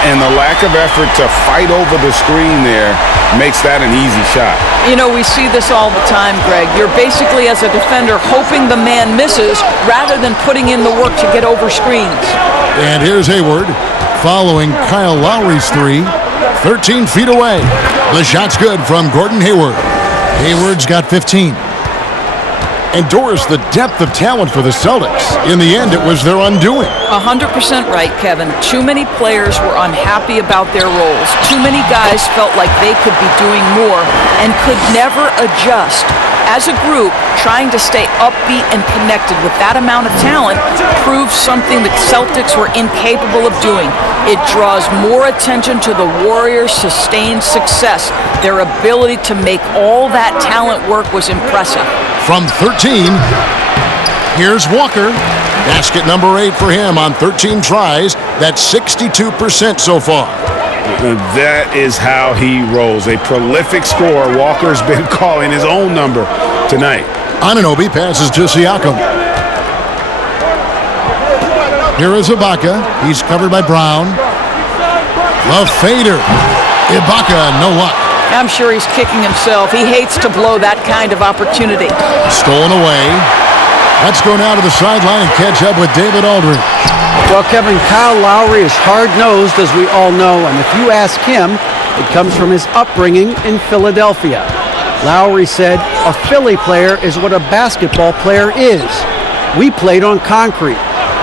And the lack of effort to fight over the screen there makes that an easy shot. You know, we see this all the time, Greg. You're basically, as a defender, hoping the man misses rather than putting in the work to get over screens. And here's Hayward following Kyle Lowry's 3. 13 feet away. The shot's good from Gordon Hayward. Hayward's got 15. And Doris, the depth of talent for the Celtics. In the end, it was their undoing. 100% right, Kevin. Too many players were unhappy about their roles. Too many guys felt like they could be doing more and could never adjust. As a group, trying to stay upbeat and connected with that amount of talent proves something the Celtics were incapable of doing. It draws more attention to the Warriors' sustained success. Their ability to make all that talent work was impressive. From 13, here's Walker. Basket number 8 for him on 13 tries. That's 62% so far. That is how he rolls. A prolific scorer. Walker's been calling his own number tonight. Anunoby passes to Siakam. Here is Ibaka. He's covered by Brown. The fader. Ibaka, no luck. I'm sure he's kicking himself. He hates to blow that kind of opportunity. Stolen away. Let's go now to the sideline and catch up with David Aldridge. Well, Kevin, Kyle Lowry is hard-nosed, as we all know, and if you ask him, It comes from his upbringing in Philadelphia. Lowry said, "A Philly player is what a basketball player is. We played on concrete.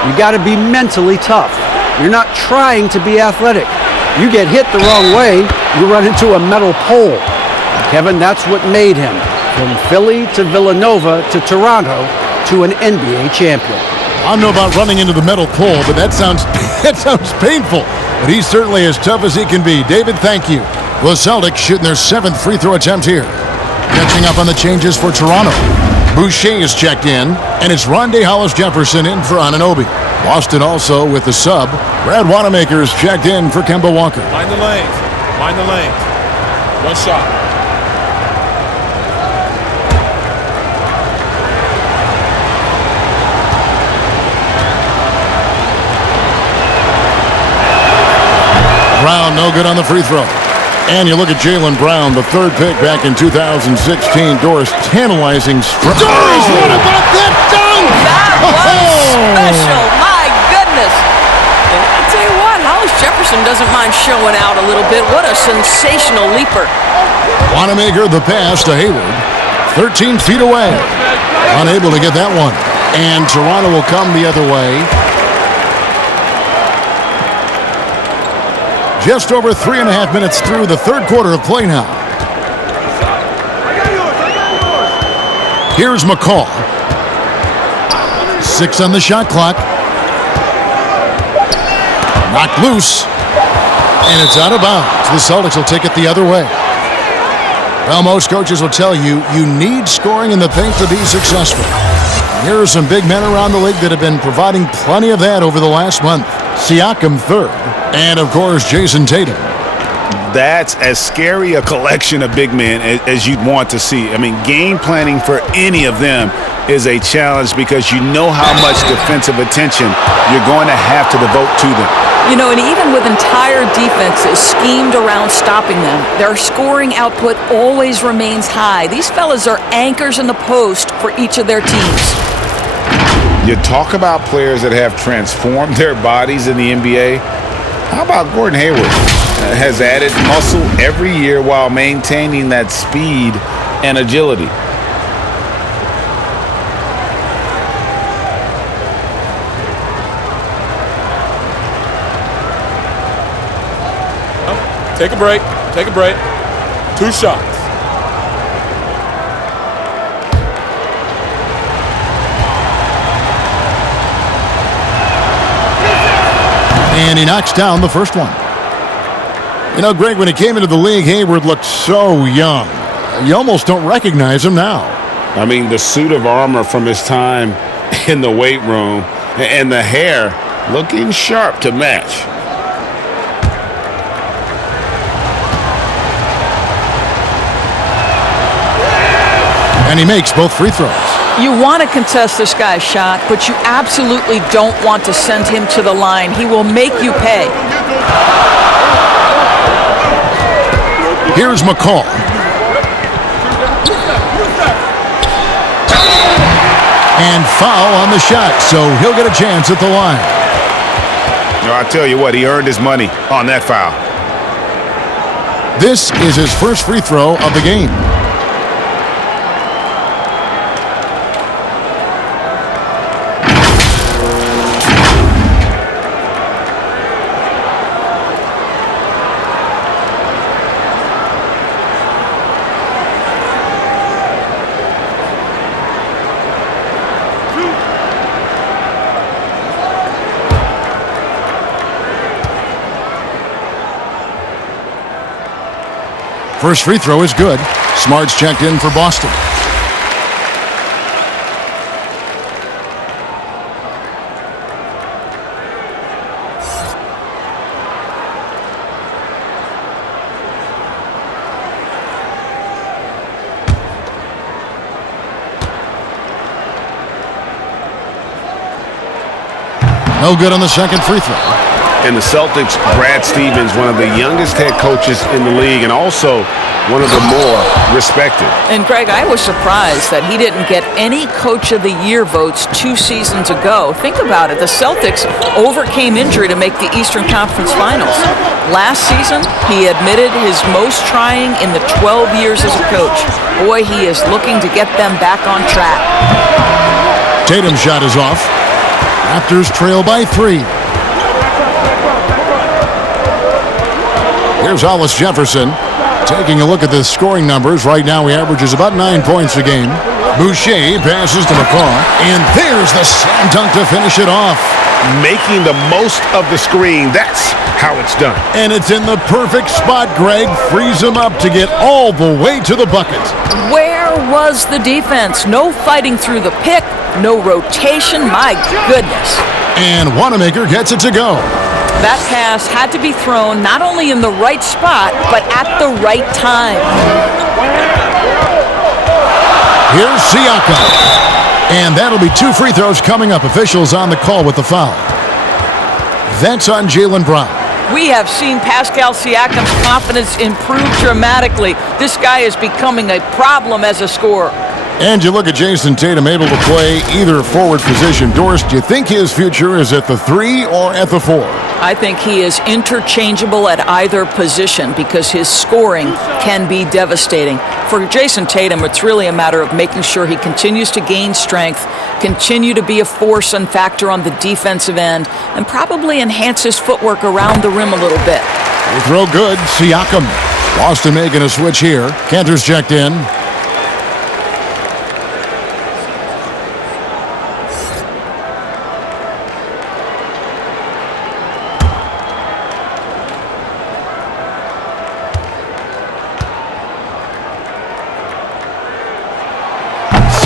You got to be mentally tough. You're not trying to be athletic. You get hit the wrong way, you run into a metal pole." Kevin, that's what made him, from Philly to Villanova to Toronto to an NBA champion. I don't know about running into the metal pole, but that sounds painful. But he's certainly as tough as he can be. David, thank you. The Celtics shooting their 7th free throw attempt here. Catching up on the changes for Toronto. Boucher is checked in, and it's Rondé Hollis-Jefferson in for Anunoby. Boston also with the sub. Brad Wanamaker is checked in for Kemba Walker. Mind the lanes. Mind the lanes. One shot. Brown, no good on the free throw. And you look at Jaylen Brown, the 3rd pick back in 2016. Doris tantalizing strike. Doris, what about that dunk? That was special. My goodness. And I tell you what, Hollis-Jefferson doesn't mind showing out a little bit. What a sensational leaper. Wanamaker the pass to Hayward. 13 feet away. Unable to get that one. And Toronto will come the other way. Just over 3.5 minutes through the 3rd quarter of play now. Here's McCall. 6 on the shot clock. Knocked loose. And it's out of bounds. The Celtics will take it the other way. Well, most coaches will tell you, you need scoring in the paint to be successful. Here are some big men around the league that have been providing plenty of that over the last month. Siakam 3rd. And, of course, Jason Tatum. That's as scary a collection of big men as you'd want to see. I mean, game planning for any of them is a challenge because you know how much defensive attention you're going to have to devote to them. You know, and even with entire defenses schemed around stopping them, their scoring output always remains high. These fellas are anchors in the post for each of their teams. You talk about players that have transformed their bodies in the NBA. How about Gordon Hayward? Has added muscle every year while maintaining that speed and agility. Take a break. Take a break. 2 shots. And he knocks down the first one. You know, Greg, when he came into the league, Hayward looked so young. You almost don't recognize him now. I mean, the suit of armor from his time in the weight room and the hair looking sharp to match. And he makes both free throws. You want to contest this guy's shot, but you absolutely don't want to send him to the line. He will make you pay. Here's McCall. And foul on the shot, so he'll get a chance at the line. You know, I tell you what, he earned his money on that foul. This is his first free throw of the game. First free throw is good. Smart's checked in for Boston. No good on the second free throw. And the Celtics, Brad Stevens, one of the youngest head coaches in the league and also one of the more respected. And Greg, I was surprised that he didn't get any Coach of the Year votes 2 seasons ago. Think about it. The Celtics overcame injury to make the Eastern Conference Finals. Last season, he admitted his most trying in the 12 years as a coach. Boy, he is looking to get them back on track. Tatum's shot is off. Raptors trail by 3. Here's Hollis Jefferson. Taking a look at the scoring numbers, right now he averages about 9 points a game. Boucher passes to McCaw, and there's the slam dunk to finish it off. Making the most of the screen, that's how it's done. And it's in the perfect spot, Greg. Frees him up to get all the way to the bucket. Where was the defense? No fighting through the pick, no rotation, my goodness. And Wanamaker gets it to go. That pass had to be thrown not only in the right spot, but at the right time. Here's Siakam. And that'll be 2 free throws coming up. Officials on the call with the foul. That's on Jaylen Brown. We have seen Pascal Siakam's confidence improve dramatically. This guy is becoming a problem as a scorer. And you look at Jason Tatum, able to play either forward position. Doris, do you think his future is at the 3 or at the 4? I think he is interchangeable at either position because his scoring can be devastating. For Jason Tatum, it's really a matter of making sure he continues to gain strength, continue to be a force and factor on the defensive end, and probably enhance his footwork around the rim a little bit. They throw good. Siakam. Boston making a switch here. Cantor's checked in.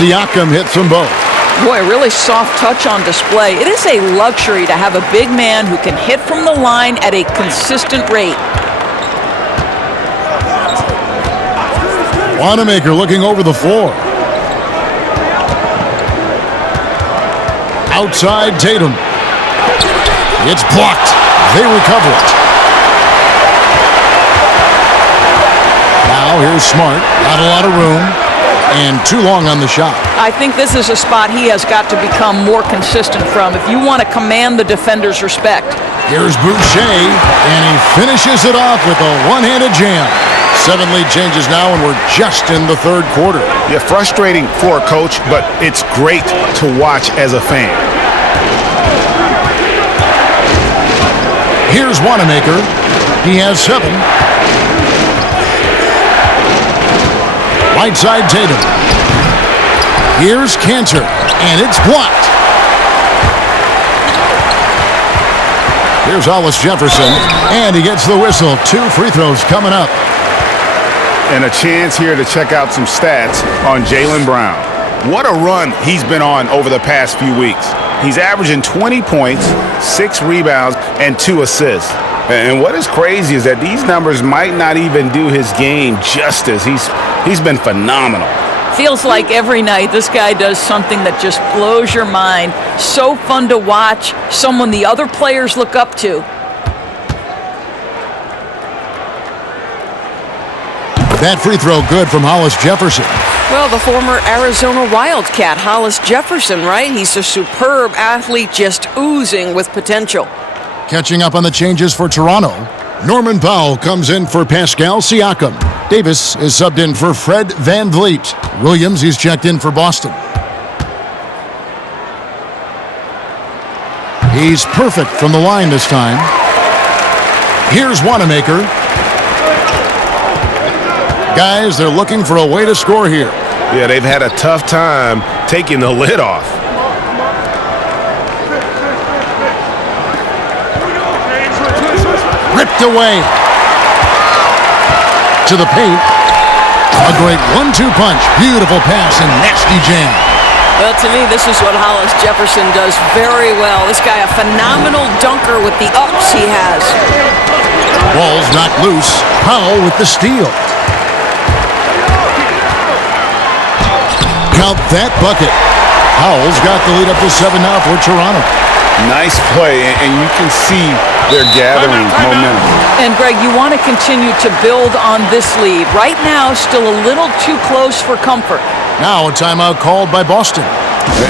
Siakam hits them both. Boy, really soft touch on display. It is a luxury to have a big man who can hit from the line at a consistent rate. Wanamaker looking over the floor. Outside Tatum. It's blocked. They recover it. Now here's Smart. Not a lot of room. And too long on the shot. I think this is a spot he has got to become more consistent from if you want to command the defender's respect. Here's Boucher, and he finishes it off with a one-handed jam. 7 lead changes now, and we're just in the 3rd quarter. Yeah, frustrating for a coach, but it's great to watch as a fan. Here's Wanamaker. He has 7. Right side Tatum. Here's Cantor, and it's blocked. Here's Hollis Jefferson, and he gets the whistle. 2 free throws coming up. And a chance here to check out some stats on Jaylen Brown. What a run he's been on over the past few weeks. He's averaging 20 points, 6 rebounds, and 2 assists. And what is crazy is that these numbers might not even do his game justice. He's been phenomenal. Feels like every night this guy does something that just blows your mind. So fun to watch, someone the other players look up to. That free throw good from Hollis Jefferson. Well, the former Arizona Wildcat, Hollis Jefferson, right? He's a superb athlete, just oozing with potential. Catching up on the changes for Toronto. Norman Powell comes in for Pascal Siakam. Davis is subbed in for Fred VanVleet. Williams, he's checked in for Boston. He's perfect from the line this time. Here's Wanamaker. Guys, they're looking for a way to score here. Yeah, they've had a tough time taking the lid off. Ripped away. To the paint. A great 1-2 punch. Beautiful pass and nasty jam. Well, to me, this is what Hollis Jefferson does very well. This guy, a phenomenal dunker with the ups he has. Ball's knocked loose. Powell with the steal. Count that bucket. Powell's got the lead up to 7 now for Toronto. Nice play, and you can see they're gathering momentum. And, Greg, you want to continue to build on this lead. Right now, still a little too close for comfort. Now a timeout called by Boston.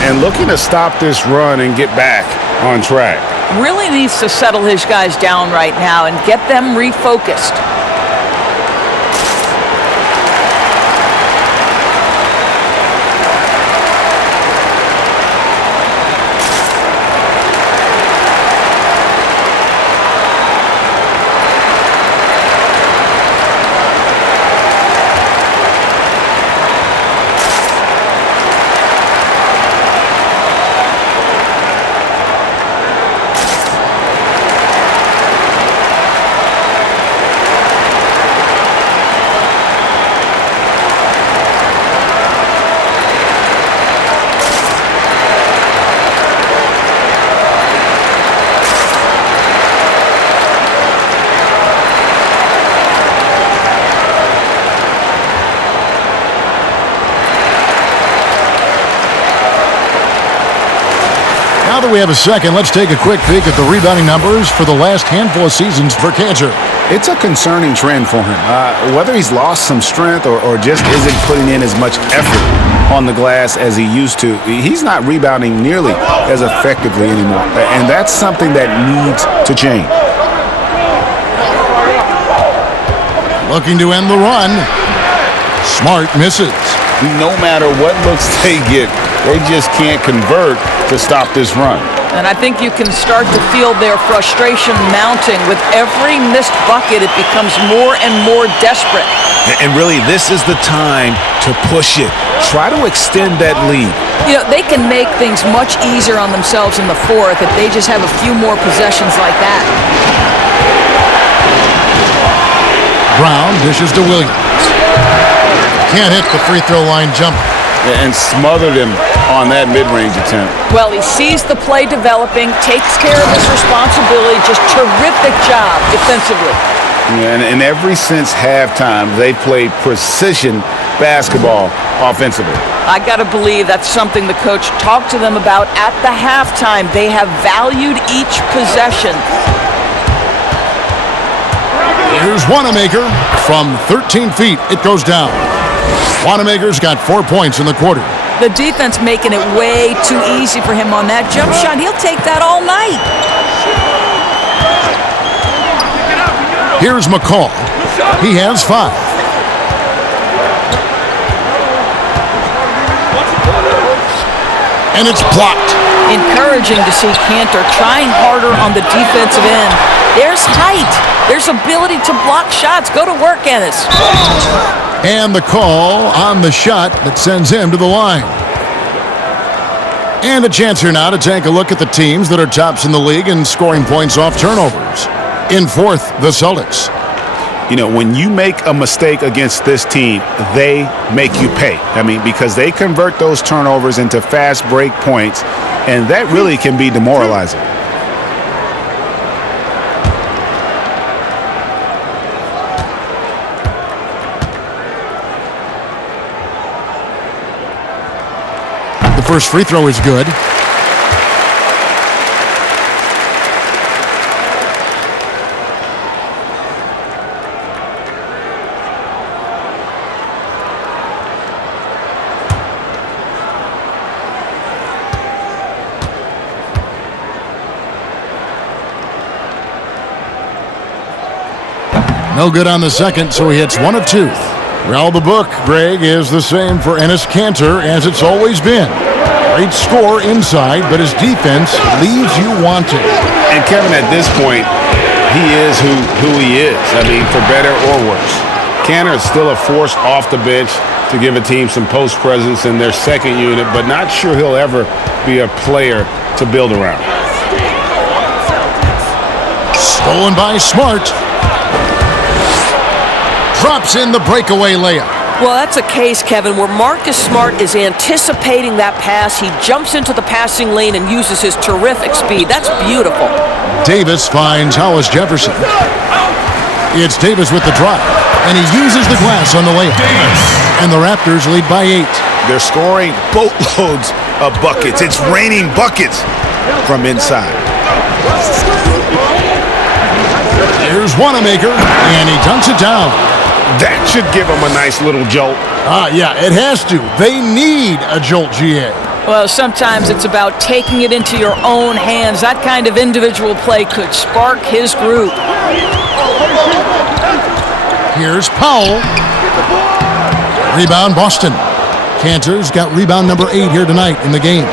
And looking to stop this run and get back on track. Really needs to settle his guys down right now and get them refocused. Now that we have a second, let's take a quick peek at the rebounding numbers for the last handful of seasons for Cantor. It's a concerning trend for him. Whether he's lost some strength or just isn't putting in as much effort on the glass as he used to, he's not rebounding nearly as effectively anymore. And that's something that needs to change. Looking to end the run. Smart misses. No matter what looks they get, they just can't convert to stop this run. And I think you can start to feel their frustration mounting. With every missed bucket, it becomes more and more desperate. And really, this is the time to push it. Try to extend that lead. You know, they can make things much easier on themselves in the fourth if they just have a few more possessions like that. Brown dishes to Williams. Can't hit the free throw line jumper. And smothered him on that mid-range attempt. Well, he sees the play developing, takes care of his responsibility. Just terrific job defensively. Yeah, and ever since halftime, they played precision basketball offensively. I got to believe that's something the coach talked to them about at the halftime. They have valued each possession. Here's Wanamaker from 13 feet. It goes down. Wanamaker's got 4 points in the quarter. The defense making it way too easy for him on that jump shot. He'll take that all night. Here's McCall. He has 5. And it's blocked. Encouraging to see Cantor trying harder on the defensive end. There's height. There's ability to block shots. Go to work, Ennis. And the call on the shot that sends him to the line. And a chance here now to take a look at the teams that are tops in the league in scoring points off turnovers. In fourth, the Celtics. You know, when you make a mistake against this team, they make you pay. I mean, because they convert those turnovers into fast break points, and that really can be demoralizing. The first free throw is good. No good on the second, so he hits 1 of 2. Well, the book, Greg, is the same for Enes Kanter as it's always been. Great score inside, but his defense leaves you wanting. And Kevin, at this point, he is who he is. I mean, for better or worse. Kanter is still a force off the bench to give a team some post presence in their second unit, but not sure he'll ever be a player to build around. Stolen by Smart. Drops in the breakaway layup. Well, that's a case, Kevin, where Marcus Smart is anticipating that pass. He jumps into the passing lane and uses his terrific speed. That's beautiful. Davis finds Hollis Jefferson. It's Davis with the drive, and he uses the glass on the layup. And the Raptors lead by 8. They're scoring boatloads of buckets. It's raining buckets from inside. Here's Wanamaker, and he dunks it down. That should give him a nice little jolt. Yeah, it has to. They need a jolt, GA. Well, sometimes it's about taking it into your own hands. That kind of individual play could spark his group. Here's Powell. Rebound, Boston. Cantor's got rebound number 8 here tonight in the game.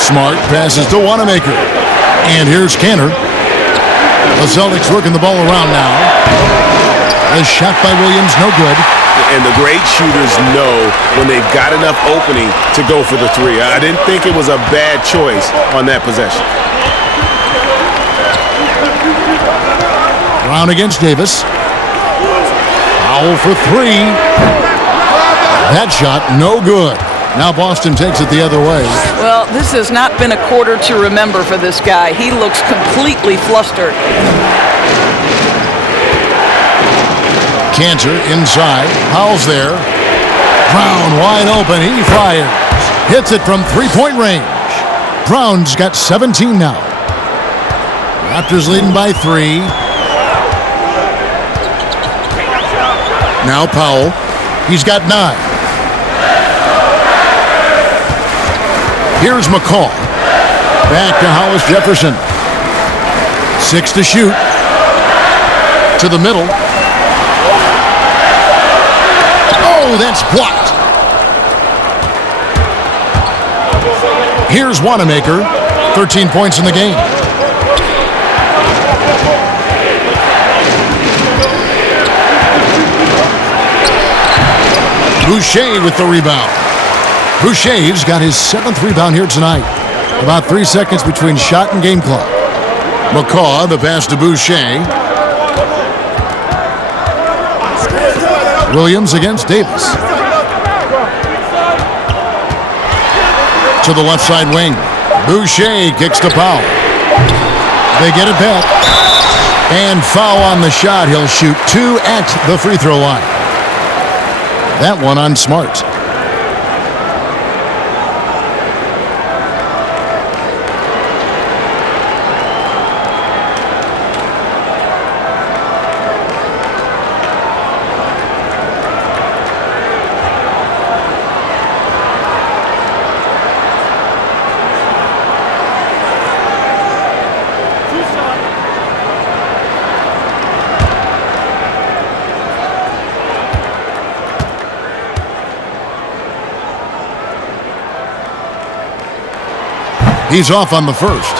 Smart passes to Wanamaker. And here's Cantor. The Celtics working the ball around now. A shot by Williams, no good. And the great shooters know when they've got enough opening to go for the three. I didn't think it was a bad choice on that possession. Brown against Davis. Powell for 3. That shot, no good. Now Boston takes it the other way. Well, this has not been a quarter to remember for this guy. He looks completely flustered. Cantor inside. Powell's there. Brown wide open. He fires. Hits it from three-point range. Brown's got 17 now. Raptors leading by 3. Now Powell. He's got 9. Here's McCall. Back to Hollis Jefferson. 6 to shoot. To the middle. Oh, that's blocked. Here's Wanamaker. 13 points in the game. Boucher with the rebound. Boucher's got his 7th rebound here tonight. About 3 seconds between shot and game clock. McCaw, the pass to Boucher. Williams against Davis. To the left side wing. Boucher kicks to Powell. They get it back. And foul on the shot. He'll shoot 2 at the free throw line. That one on Smart. He's off on the first.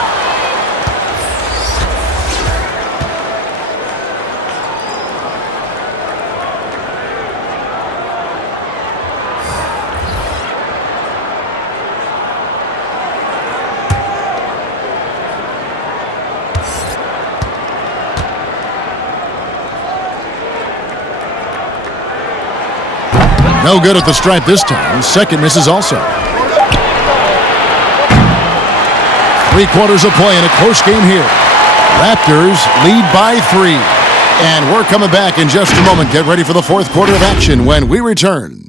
No good at the stripe this time. Second misses also. 3 quarters of play in a close game here. Raptors lead by 3. And we're coming back in just a moment. Get ready for the 4th quarter of action when we return.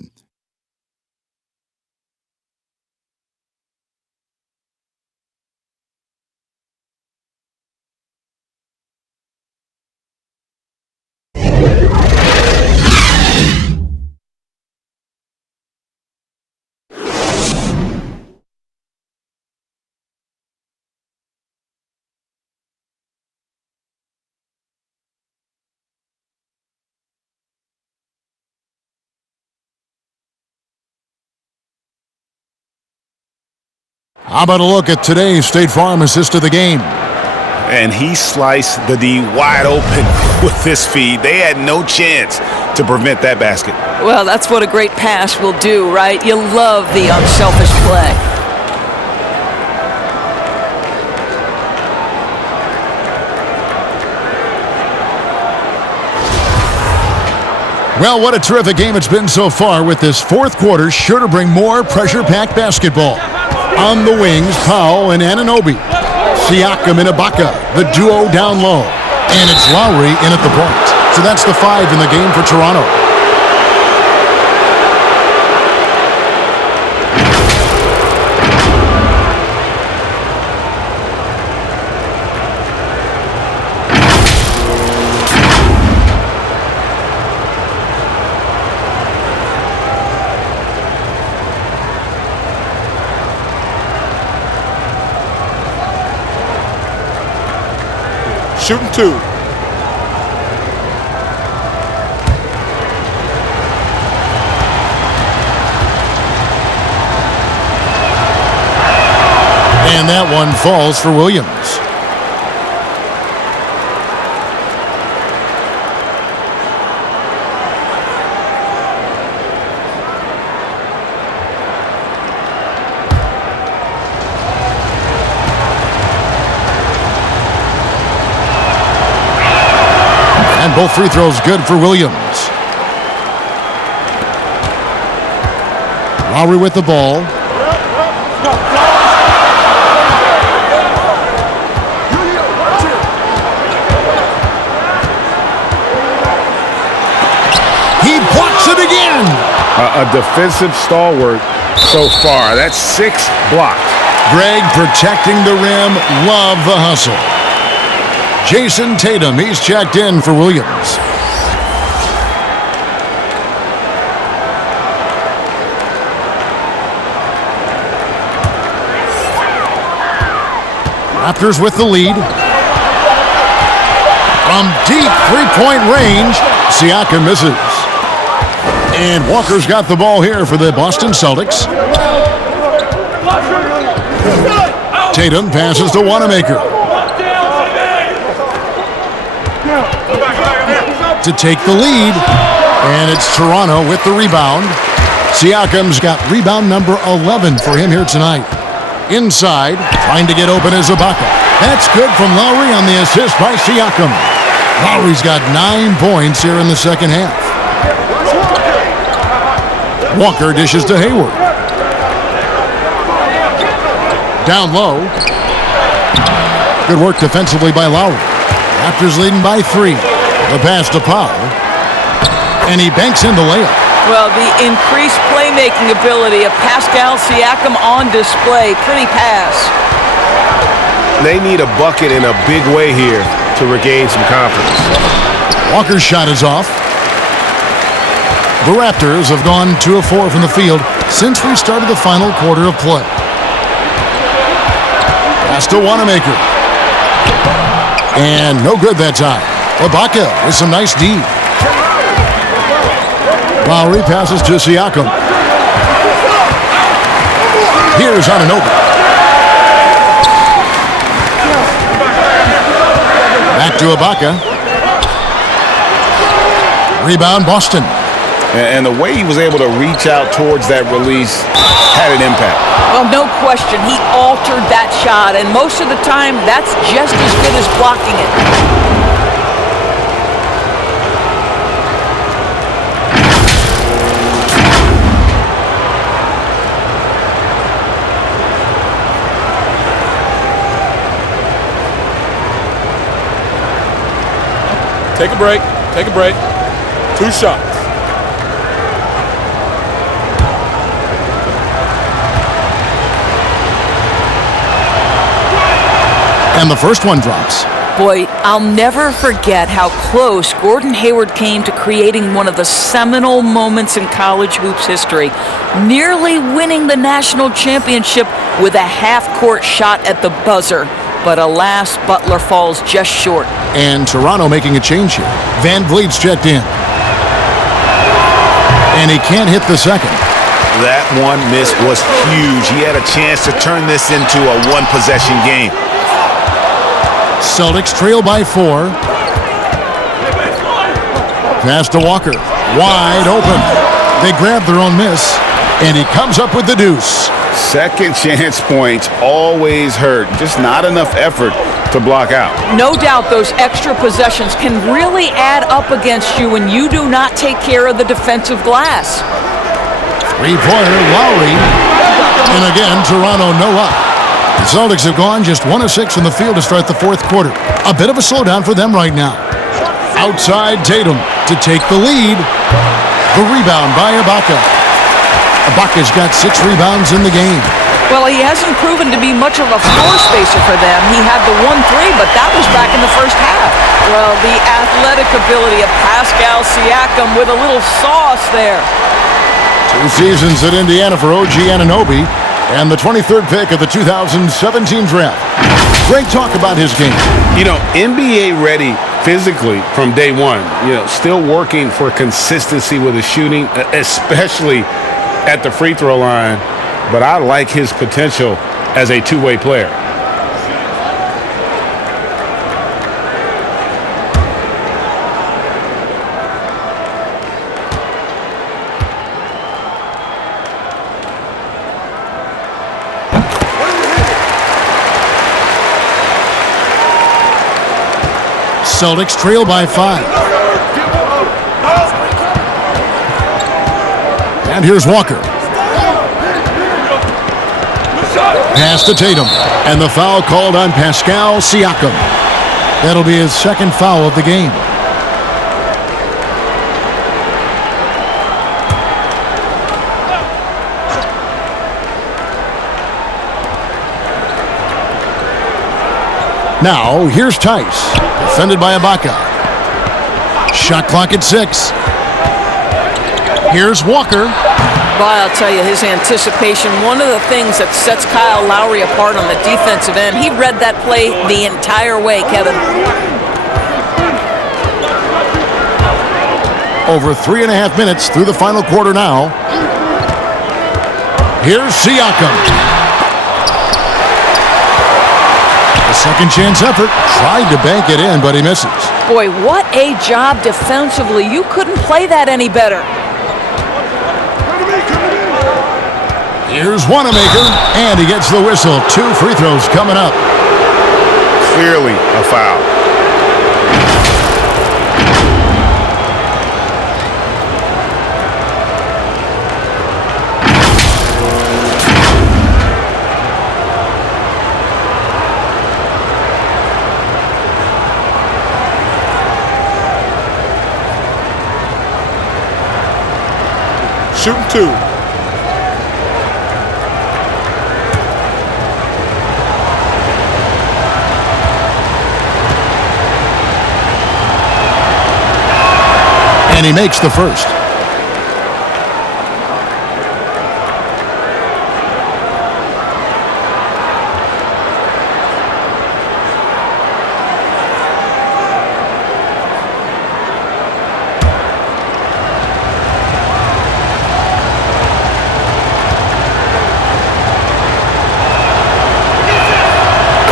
How about a look at today's State Farm assist of the game? And he sliced the D wide open with this feed. They had no chance to prevent that basket. Well, that's what a great pass will do, right? You love the unselfish play. Well, what a terrific game it's been so far, with this 4th quarter sure to bring more pressure-packed basketball. On the wings, Powell and Anunoby. Siakam and Ibaka, the duo down low. And it's Lowry in at the point. So that's the 5 in the game for Toronto. shooting 2. And that one falls for Williams. And both free throws good for Williams. Lowry with the ball. He blocks it again. A defensive stalwart so far. That's 6 blocked. Greg protecting the rim. Love the hustle. Jason Tatum, he's checked in for Williams. Raptors with the lead. From deep three-point range, Siakam misses. And Walker's got the ball here for the Boston Celtics. Tatum passes to Wanamaker. To take the lead. And it's Toronto with the rebound. Siakam's got rebound number 11 for him here tonight. Inside, trying to get open is Ibaka. That's good from Lowry on the assist by Siakam. Lowry's got 9 points here in the second half. Walker dishes to Hayward. Down low. Good work defensively by Lowry. Raptors leading by 3. The pass to Powell. And he banks in the layup. Well, the increased playmaking ability of Pascal Siakam on display. Pretty pass. They need a bucket in a big way here to regain some confidence. Walker's shot is off. The Raptors have gone 2 of 4 from the field since we started the final quarter of play. Pass to Wanamaker. And no good that time. Ibaka with some nice D. Lowry passes to Siakam. Here's Anunoby. Back to Ibaka. Rebound Boston. And the way he was able to reach out towards that release had an impact. Well, no question. He altered that shot, and most of the time, that's just as good as blocking it. Take a break. Take a break. 2 shots. And the first one drops. Boy, I'll never forget how close Gordon Hayward came to creating one of the seminal moments in college hoops history, nearly winning the national championship with a half-court shot at the buzzer. But alas, Butler falls just short. And Toronto making a change here. Van Vliet's checked in. And he can't hit the second. That one miss was huge. He had a chance to turn this into a one-possession game. Celtics trail by 4. Pass to Walker. Wide open. They grab their own miss. And he comes up with the deuce. Second chance points always hurt. Just not enough effort to block out. No doubt those extra possessions can really add up against you when you do not take care of the defensive glass. Three-pointer, Lowry. And again, Toronto no up. The Celtics have gone just 1 of 6 from the field to start the fourth quarter. A bit of a slowdown for them right now. Outside Tatum to take the lead. The rebound by Ibaka. Ibaka's got 6 rebounds in the game. Well, he hasn't proven to be much of a floor spacer for them. He had the 1-3, but that was back in the first half. Well, the athletic ability of Pascal Siakam with a little sauce there. 2 seasons at Indiana for OG Anunoby, and the 23rd pick of the 2017 draft. Great talk about his game. You know, NBA ready physically from day one. You know, still working for consistency with his shooting, especially at the free throw line. But I like his potential as a two-way player. Celtics trail by 5. And here's Walker. Pass to Tatum. And the foul called on Pascal Siakam. That'll be his second foul of the game. Now, here's Tice. Defended by Ibaka. Shot clock at 6. Here's Walker. Boy, I'll tell you, his anticipation, one of the things that sets Kyle Lowry apart on the defensive end, he read that play the entire way, Kevin. Over 3.5 minutes through the final quarter now. Here's Siakam. Second chance effort. Tried to bank it in, but he misses. Boy, what a job defensively. You couldn't play that any better. Here's Wanamaker, and he gets the whistle. 2 free throws coming up. Clearly a foul. Shooting 2. And he makes the first.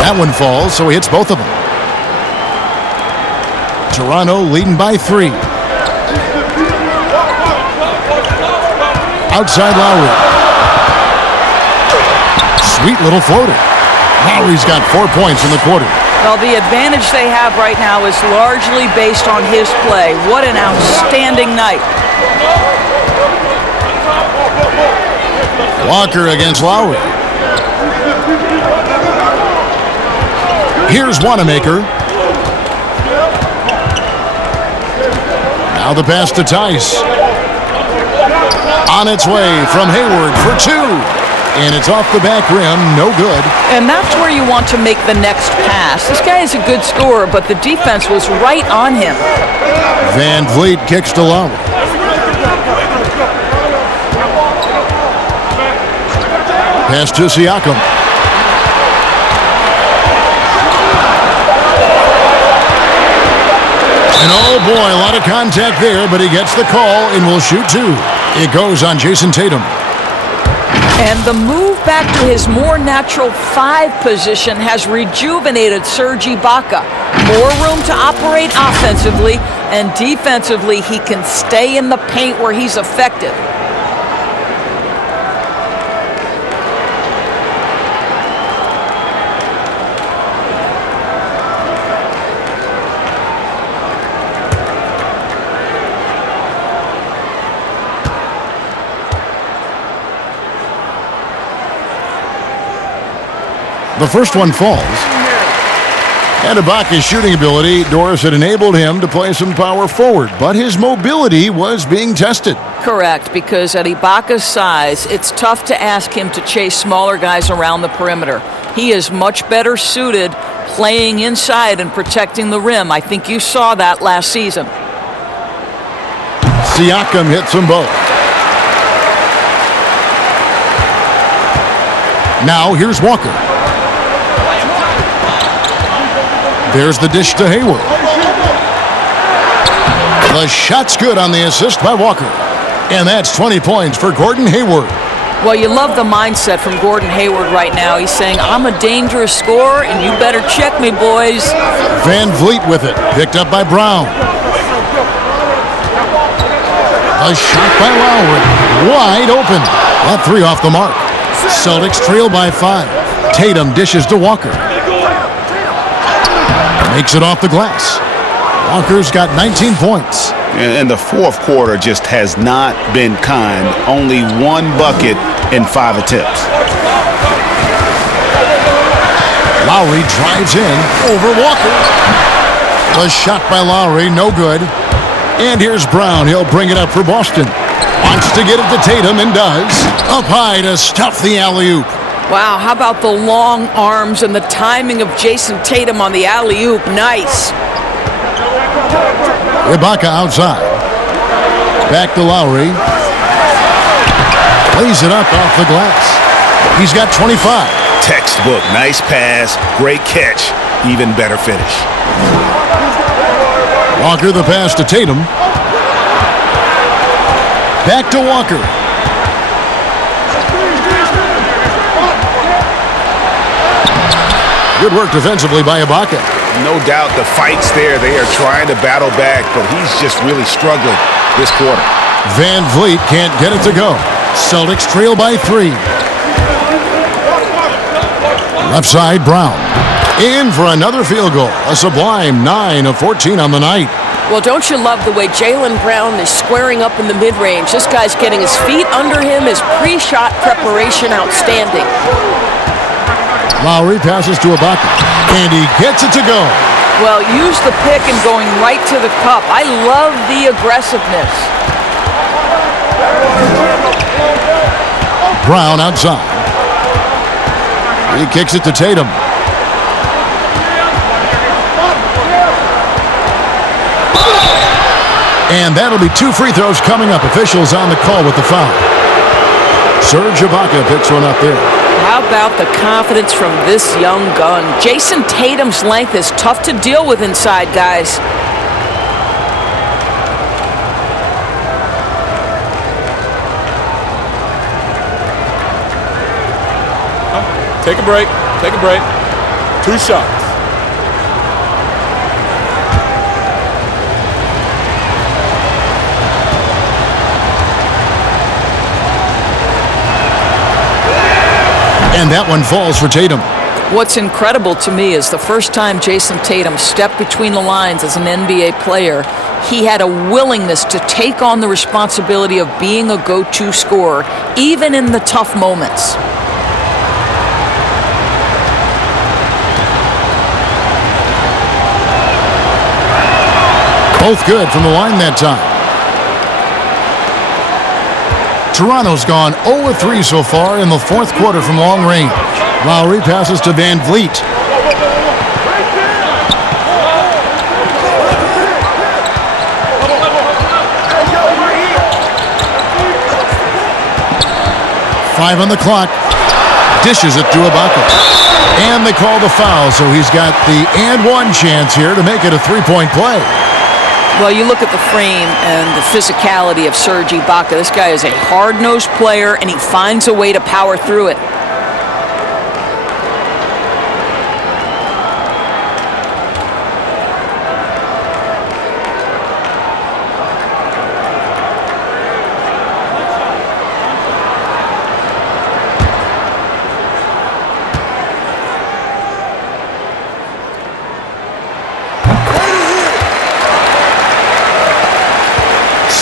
That one falls, so he hits both of them. Toronto leading by 3. Outside Lowry. Sweet little floater. Lowry's got 4 points in the quarter. Well, the advantage they have right now is largely based on his play. What an outstanding night. Walker against Lowry. Here's Wanamaker. Now the pass to Tice. On its way from Hayward for 2. And it's off the back rim, no good. And that's where you want to make the next pass. This guy is a good scorer, but the defense was right on him. Van Vliet kicks to Lowry. Pass to Siakam. And oh boy, a lot of contact there, but he gets the call and will shoot 2. It goes on Jason Tatum. And the move back to his more natural 5 position has rejuvenated Serge Ibaka. More room to operate offensively, and defensively he can stay in the paint where he's effective. The first one falls. And Ibaka's shooting ability, Doris, had enabled him to play some power forward, but his mobility was being tested. Correct, because at Ibaka's size, it's tough to ask him to chase smaller guys around the perimeter. He is much better suited playing inside and protecting the rim. I think you saw that last season. Siakam hits them both. Now here's Walker. There's the dish to Hayward. The shot's good on the assist by Walker. And that's 20 points for Gordon Hayward. Well, you love the mindset from Gordon Hayward right now. He's saying, I'm a dangerous scorer, and you better check me, boys. Van Vliet with it. Picked up by Brown. A shot by Lowry. Wide open. That three off the mark. Celtics trail by 5. Tatum dishes to Walker. Makes it off the glass. Walker's got 19 points. And the fourth quarter just has not been kind. Only one bucket in 5 attempts. Lowry drives in over Walker. The shot by Lowry, no good. And here's Brown. He'll bring it up for Boston. Wants to get it to Tatum and does. Up high to stuff the alley-oop. Wow, how about the long arms and the timing of Jason Tatum on the alley-oop? Nice. Ibaka outside. Back to Lowry. Lays it up off the glass. He's got 25. Textbook. Nice pass. Great catch. Even better finish. Walker the pass to Tatum. Back to Walker. Good work defensively by Ibaka. No doubt the fight's there. They are trying to battle back, but he's just really struggling this quarter. Van Vliet can't get it to go. Celtics trail by 3. Left side, Brown. In for another field goal. A sublime 9 of 14 on the night. Well, don't you love the way Jaylen Brown is squaring up in the mid-range? This guy's getting his feet under him. His pre-shot preparation outstanding. Lowry passes to Ibaka, and he gets it to go. Well, use the pick and going right to the cup. I love the aggressiveness. Brown outside. He kicks it to Tatum. And that'll be 2 free throws coming up. Officials on the call with the foul. Serge Ibaka picks one up there. How about the confidence from this young gun? Jason Tatum's length is tough to deal with inside, guys. Take a break. Take a break. 2 shots. And that one falls for Tatum. What's incredible to me is the first time Jason Tatum stepped between the lines as an NBA player, he had a willingness to take on the responsibility of being a go-to scorer, even in the tough moments. Both good from the line that time. Toronto's gone 0-3 so far in the fourth quarter from long range. Lowry passes to Van Vliet. Five on the clock. Dishes it to Ibaka. And they call the foul, so he's got the and one chance here to make it a three-point play. Well, you look at the frame and the physicality of Serge Ibaka. This guy is a hard-nosed player, and he finds a way to power through it.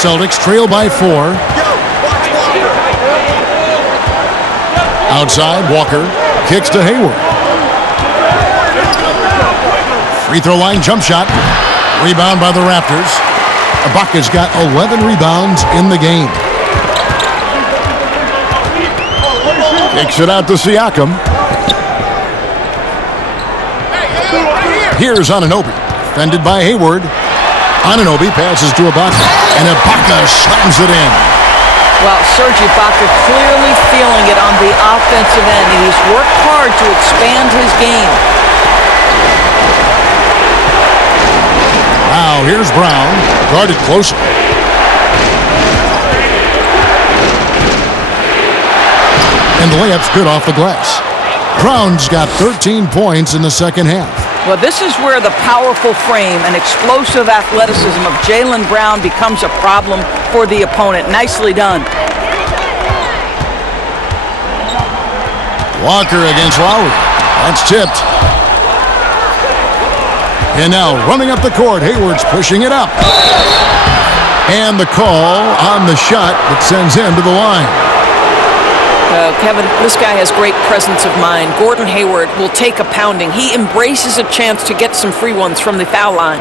Celtics trail by 4. Outside, Walker kicks to Hayward. Free throw line jump shot. Rebound by the Raptors. Ibaka's got 11 rebounds in the game. Kicks it out to Siakam. Here's Anunoby. Defended by Hayward. Anunoby passes to Ibaka, and Ibaka slams it in. Well, Serge Ibaka clearly feeling it on the offensive end, and he's worked hard to expand his game. Now here's Brown, guarded closer. And the layup's good off the glass. Brown's got 13 points in the second half. Well, this is where the powerful frame and explosive athleticism of Jaylen Brown becomes a problem for the opponent. Nicely done. Walker against Lowry. That's tipped. And now running up the court, Hayward's pushing it up. And the call on the shot that sends him to the line. Kevin, this guy has great presence of mind. Gordon Hayward will take a pounding. He embraces a chance to get some free ones from the foul line.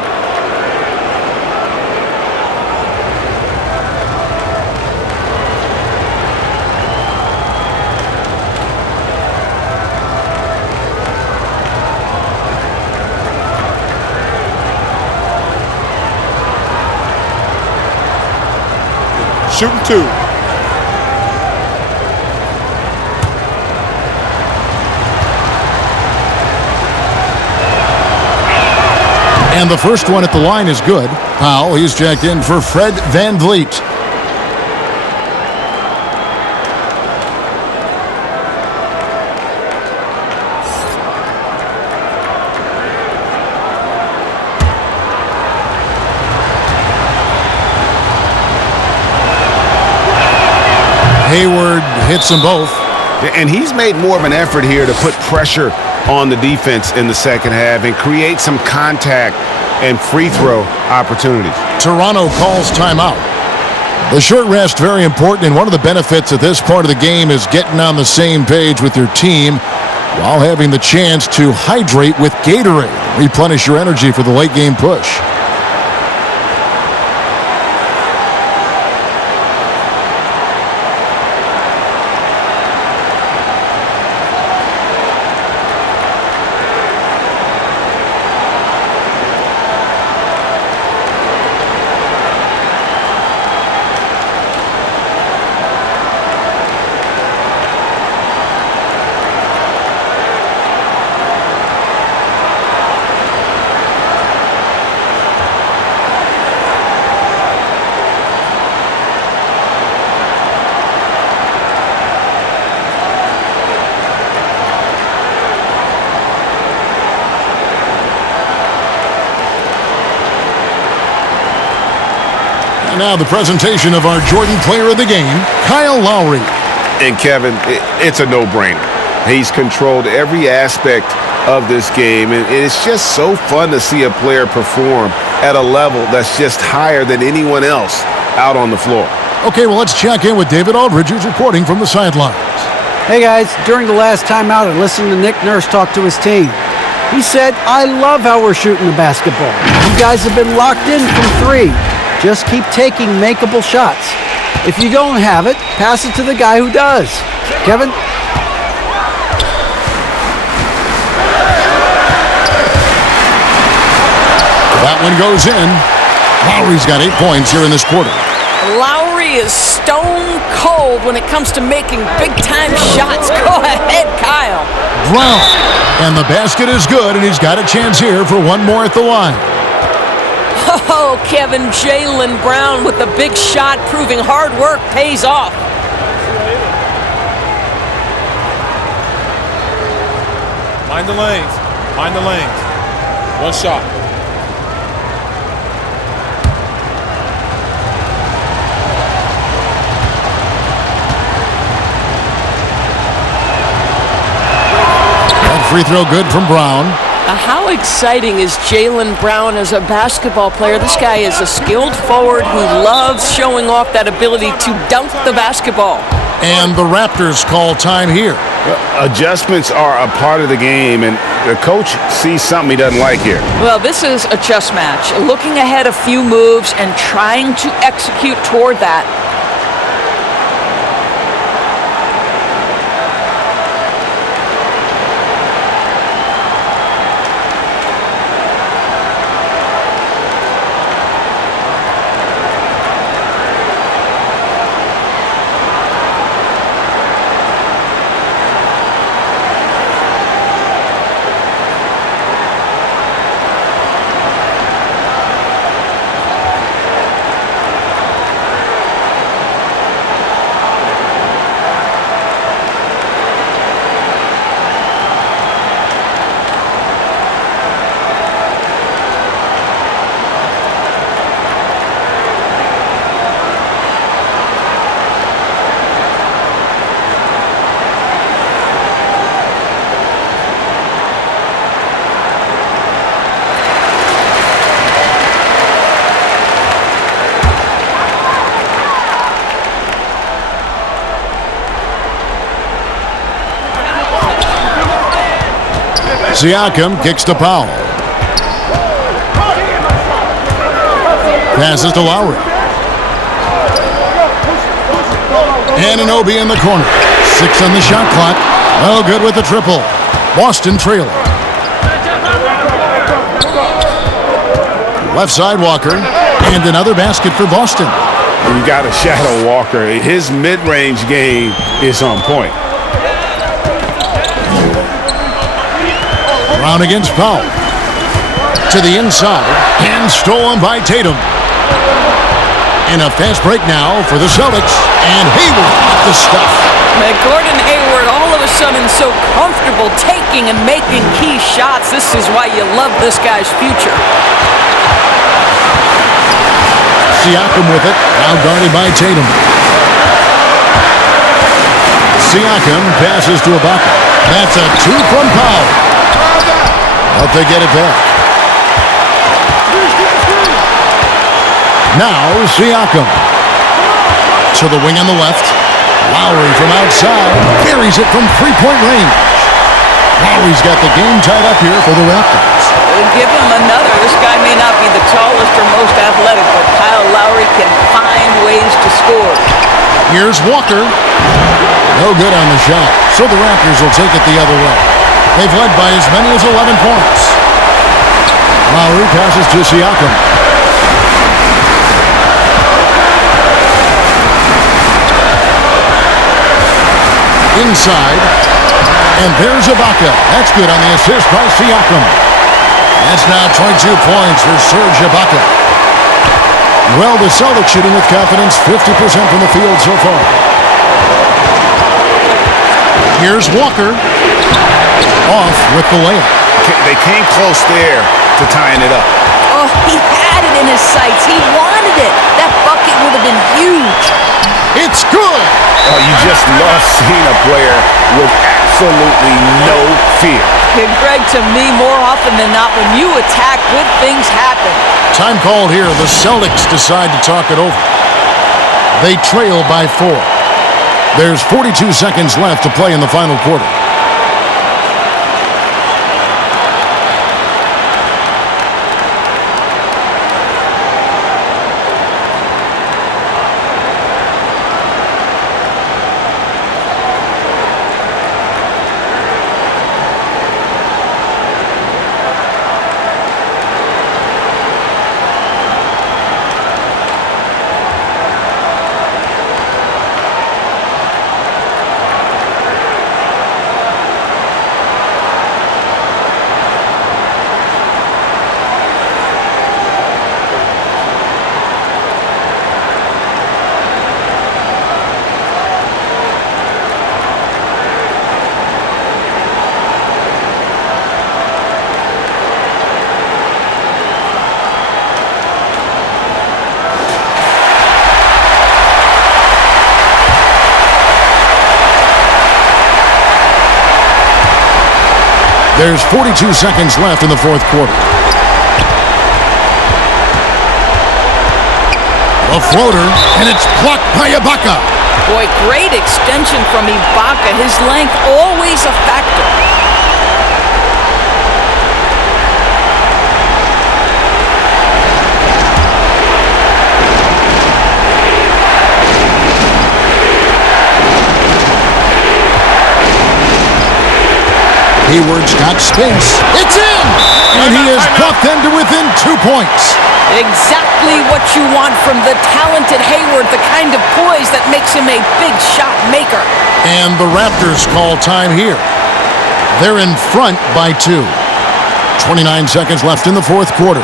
Shooting two. And the first one at the line is good. Powell, he's checked in for Fred VanVleet. Hayward hits them both. And he's made more of an effort here to put pressure on the defense in the second half and create some contact and free throw opportunities. Toronto calls timeout. The short rest, very important, and one of the benefits of this part of the game is getting on the same page with your team while having the chance to hydrate with Gatorade, replenish your energy for the late game push. Now the presentation of our Jordan Player of the Game, Kyle Lowry. And Kevin, it's a no-brainer. He's controlled every aspect of this game, and it's just so fun to see a player perform at a level that's just higher than anyone else out on the floor. Okay, well, let's check in with David Aldridge, who's reporting from the sidelines. Hey guys, during the last timeout, I listened to Nick Nurse talk to his team. He said, "I love how we're shooting the basketball. You guys have been locked in from three. Just keep taking makeable shots. If you don't have it, pass it to the guy who does." Kevin? That one goes in. Lowry's got 8 points here in this quarter. Lowry is stone cold when it comes to making big-time shots. Go ahead, Kyle. Brown. And the basket is good, and he's got a chance here for one more at the line. Oh, Kevin, Jaylen Brown with the big shot, proving hard work pays off. Mind the lanes. Mind the lanes. One shot. That free throw good from Brown. How exciting is Jaylen Brown as a basketball player? This guy is a skilled forward who loves showing off that ability to dunk the basketball. And the Raptors call time here. Adjustments are a part of the game, and the coach sees something he doesn't like here. Well, this is a chess match. Looking ahead a few moves and trying to execute toward that. Siakam kicks to Powell. Passes to Lowry. Anunoby in the corner. 6 on the shot clock. Well, good with the triple. Boston trailing. Left side Walker. And another basket for Boston. You got to shadow Walker. His mid-range game is on point. Brown against Powell. To the inside. And stolen by Tatum. And a fast break now for the Celtics. And Hayward with the stuff. Gordon Hayward all of a sudden so comfortable taking and making key shots. This is why you love this guy's future. Siakam with it. Now guarded by Tatum. Siakam passes to Ibaka. That's a 2 from Powell. But they get it back. Now Siakam. To the wing on the left. Lowry from outside. Buries it from three-point range. Lowry's got the game tied up here for the Raptors. Give him another. This guy may not be the tallest or most athletic, but Kyle Lowry can find ways to score. Here's Walker. No good on the shot. So the Raptors will take it the other way. They've led by as many as 11 points. Lowry passes to Siakam. Inside. And there's Ibaka. That's good on the assist by Siakam. That's now 22 points for Serge Ibaka. Well, the Celtics shooting with confidence, 50% from the field so far. Here's Walker. Off with the layup. They came close there to tying it up. Oh, he had it in his sights. He wanted it. That bucket would have been huge. It's good. Oh, you just love seeing a player with absolutely no fear. And Greg, to me, more often than not, when you attack, good things happen. Time called here. The Celtics decide to talk it over. They trail by 4. There's 42 seconds left to play in the final quarter. There's 42 seconds left in the fourth quarter. A floater, and it's blocked by Ibaka. Boy, great extension from Ibaka. His length always a factor. Hayward's got space. It's in! And he has brought them to within 2 points. Exactly what you want from the talented Hayward, the kind of poise that makes him a big shot maker. And the Raptors call time here. They're in front by 2. 29 seconds left in the fourth quarter.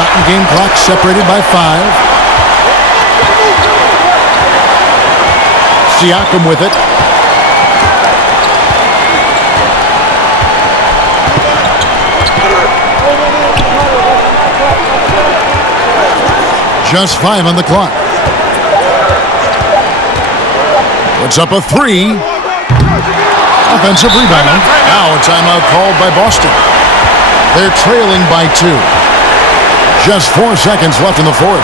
Shot and game clock separated by 5. Siakam with it. Just 5 on the clock. Puts up a 3. Offensive rebound. Now a timeout called by Boston. They're trailing by 2. Just 4 seconds left in the fourth.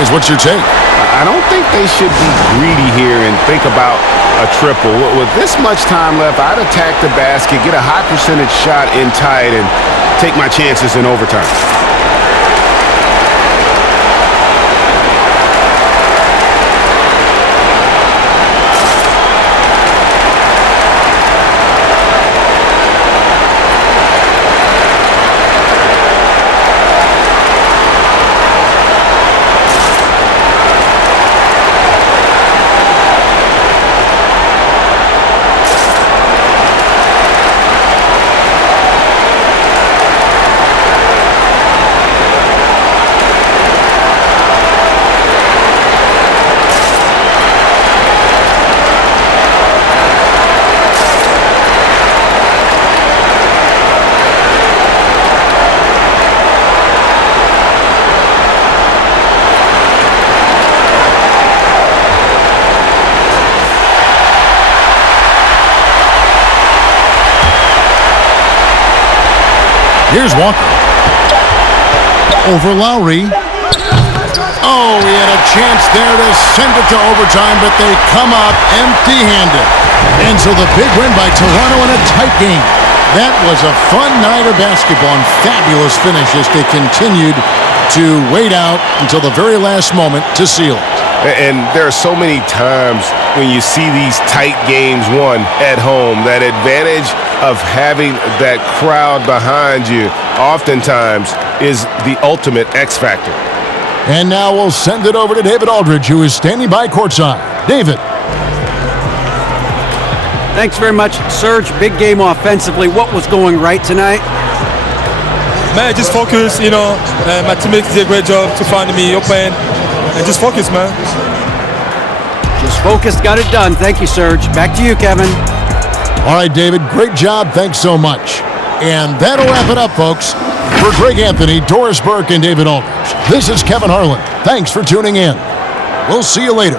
Here's what's your take? I don't think they should be greedy here and think about a triple. With this much time left, I'd attack the basket, get a high percentage shot in tight, and take my chances in overtime. Here's Walker. Over Lowry. Oh, he had a chance there to send it to overtime, but they come up empty-handed. And so the big win by Toronto in a tight game. That was a fun night of basketball and fabulous finish as they continued to wait out until the very last moment to seal it. And there are so many times when you see these tight games won at home, that advantage of having that crowd behind you oftentimes is the ultimate X factor. And now we'll send it over to David Aldridge, who is standing by courtside. David. Thanks very much, Serge. Big game offensively. What was going right tonight? Man, just focus, my teammates did a great job to find me open. And just focus, man. Just focus, got it done. Thank you, Serge. Back to you, Kevin. All right, David, great job. Thanks so much. And that'll wrap it up, folks. For Greg Anthony, Doris Burke, and David Aldridge, this is Kevin Harlan. Thanks for tuning in. We'll see you later.